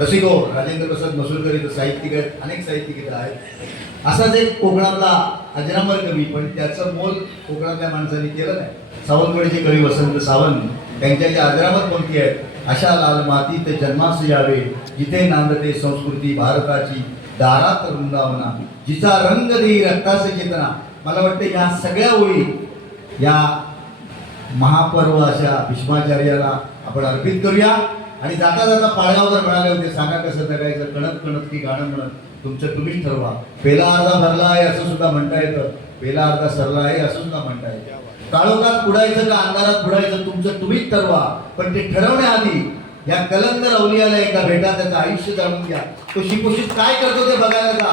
रसिको राजेंद्र प्रसाद मसूरकर इथं साहित्यिक आहेत, अनेक साहित्यिक इथं आहेत. असाच एक कोकणातला अजरामर कवी, पण त्याचं मोल कोकणातल्या माणसांनी केलं नाही. सावंतवाडीचे कवी वसंत सावंत, त्यांच्या ज्या अजरामर पंक्ती आहेत, अशा लाल मातीत जन्मास यावे, जिथे नांदते संस्कृती भारताची, दारात वृंदावना, जिचा रंग देई रक्तास चेतना. मला वाटतं या सगळ्या ओळी या महापर्व अशा भीष्माचार्याला आपण अर्पित करूया. आणि जाता जाता पाळगावकर म्हणाले होते, सांगा कसं जगायचं, कणत कणत की गाणं म्हणत, तुमचं तुम्हीच ठरवा. पेला अर्धा भरला आहे असं सुद्धा म्हणता येतं, पेला अर्धा सरला आहे असं सुद्धा म्हणता येतं. काळोखात पुढायचं का अंधारात पुढायचं तुमचं तुम्हीच ठरवा. पण ते ठरवण्याआधी या कलंदर अवलियाला एकदा भेटा, त्याचं आयुष्य जाणून घ्या, तो शिपोशीत काय करतो ते बघायला जा.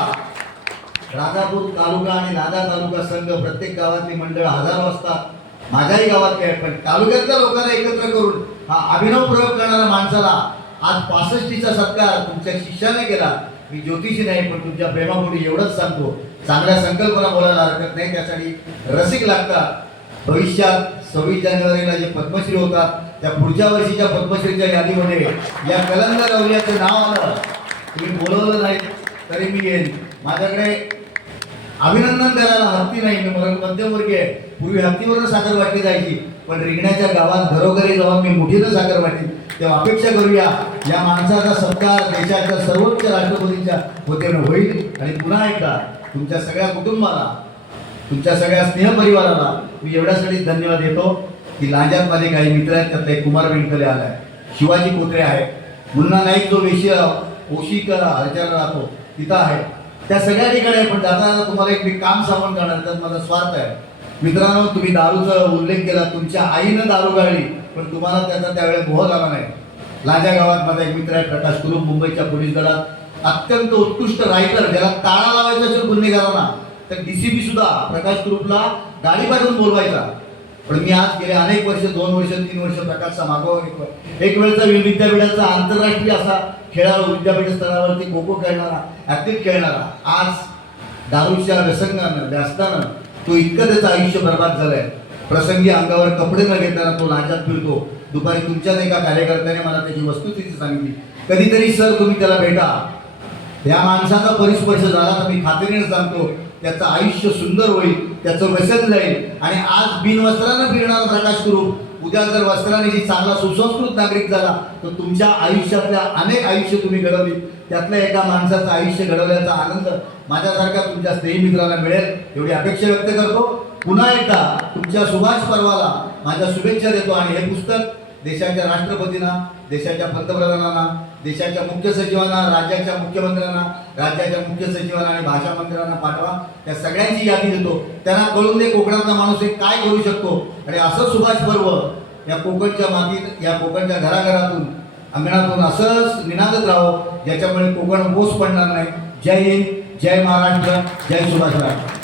राजापूर तालुका आणि नांदा तालुका संघ, प्रत्येक गावातली मंडळ हजारो असतात, माझ्याही गावातले आहेत, पण तालुक्यातल्या लोकांना एकत्र करून हा अभिनव प्रयोग करणाऱ्या माणसाला आज 65चा सत्कार तुमच्या शिष्याने केला. मी ज्योतिषी नाही, पण तुमच्या प्रेमापोटी एवढंच सांगतो, चांगल्या संकल्पना बोलायला हरकत नाही, त्यासाठी रसिक लागतात. भविष्यात 26 जानेवारीला जे पद्मश्री होतात, त्या पुढच्या वर्षीच्या पद्मश्रीच्या यादीमध्ये या कलंदर अवलियाचं नाव आलं. तुम्ही बोलवलं नाही तरी मी येईन. माझ्याकडे अभिनंदन करायला हत्ती नाही, मी मध्यमवर्गीय आहे. पूर्वी हत्तीवरनं साखर वाटली जायची, पण रिंगणाच्या गावात घरोघरी जाऊन मी मुठीनं साखर वाटली. तेव्हा अपेक्षा करूया या माणसाचा सत्कार देशाच्या सर्वोच्च राष्ट्रपतींच्या वतीनं होईल. आणि पुन्हा एकदा तुमच्या सगळ्या कुटुंबाला, तुमच्या सगळ्या स्नेहपरिवाराला मी एवढ्यासाठी धन्यवाद देतो की लांजात माझे काही मित्र आहेत, त्यातले कुमार वेंकले आलाय, शिवाजी कोत्रे आहे, मुन्ना नाईक जो वेशी ओशीकर हरच्याला राहतो तिथं आहे, त्या सगळ्या ठिकाणी आहे. पण जाता तुम्हाला एक मी काम सांगून करणार, त्यात माझा स्वार्थ आहे. मित्रांनो, तुम्ही दारूचा उल्लेख केला, तुमच्या आईनं दारू गाळली, पण तुम्हाला त्याचा त्यावेळेस मोह झाला नाही. लांजा गावात माझा एक मित्र आहे प्रकाश कुरुप, मुंबईच्या पोलीस दलात अत्यंत उत्कृष्ट रायटर, ज्याला टाळा लावायचा असेल गुन्हेगारांना तर डीसीपी सुद्धा प्रकाश ग्रुपला गाडी पाठवून बोलवायचा. पण मी आज गेले अनेक वर्ष, 2 वर्ष 3 वर्ष प्रकाशचा मागोवा एक वेळचा विद्यापीठाचा आंतरराष्ट्रीय असा खेळाडू, विद्यापीठ स्तरावरती खो खो खेळणारा, ॲथलीट खेळणारा, आज दारूच्या व्यसनानं तो इतकं त्याचं आयुष्य बर्बाद झालंय. प्रसंगी अंगावर कपडे न घेताना तो नाचात फिरतो. दुपारी तुमच्याच एका कार्यकर्त्याने मला त्याची वस्तुस्थिती सांगितली. कधीतरी सर तुम्ही त्याला भेटा. या माणसाचा परिस्पर्श झाला तर मी खात्रीने सांगतो त्याचं आयुष्य सुंदर होईल, त्याचं व्यसन जाईल. आणि आज बिनवस्त्रानं फिरणारा प्रकाश ग्रुप उद्या जर वस्त्राने चांगला सुसंस्कृत नागरिक झाला तर तुमच्या आयुष्यातल्या अनेक आयुष्य तुम्ही घडवली. त्यातल्या एका माणसाचं आयुष्य घडवल्याचा आनंद माझ्यासारख्या तुमच्या स्नेही मित्राला मिळेल एवढी अपेक्षा व्यक्त करतो. पुन्हा एकदा तुमच्या सुभाष पर्वाला माझ्या शुभेच्छा देतो. आणि हे पुस्तक देशाच्या राष्ट्रपतींना, देशाच्या पंतप्रधानांना, देशाच्या मुख्य सचिवांना, राज्याच्या मुख्यमंत्र्यांना, राज्याच्या मुख्य सचिवांना आणि भाषा मंत्र्यांना पाठवा. त्या सगळ्यांची यादी देतो. त्यांना कळून दे कोकणातला माणूस हे काय करू शकतो. आणि असं सुभाष पर्व या कोकणच्या मातीत, या कोकणच्या घराघरातून, अंगणातून असंच निनादत राहो, ज्याच्यामुळे कोकण बोस पडणार नाही. जय हिंद, जय महाराष्ट्र, जय सुभाषराव.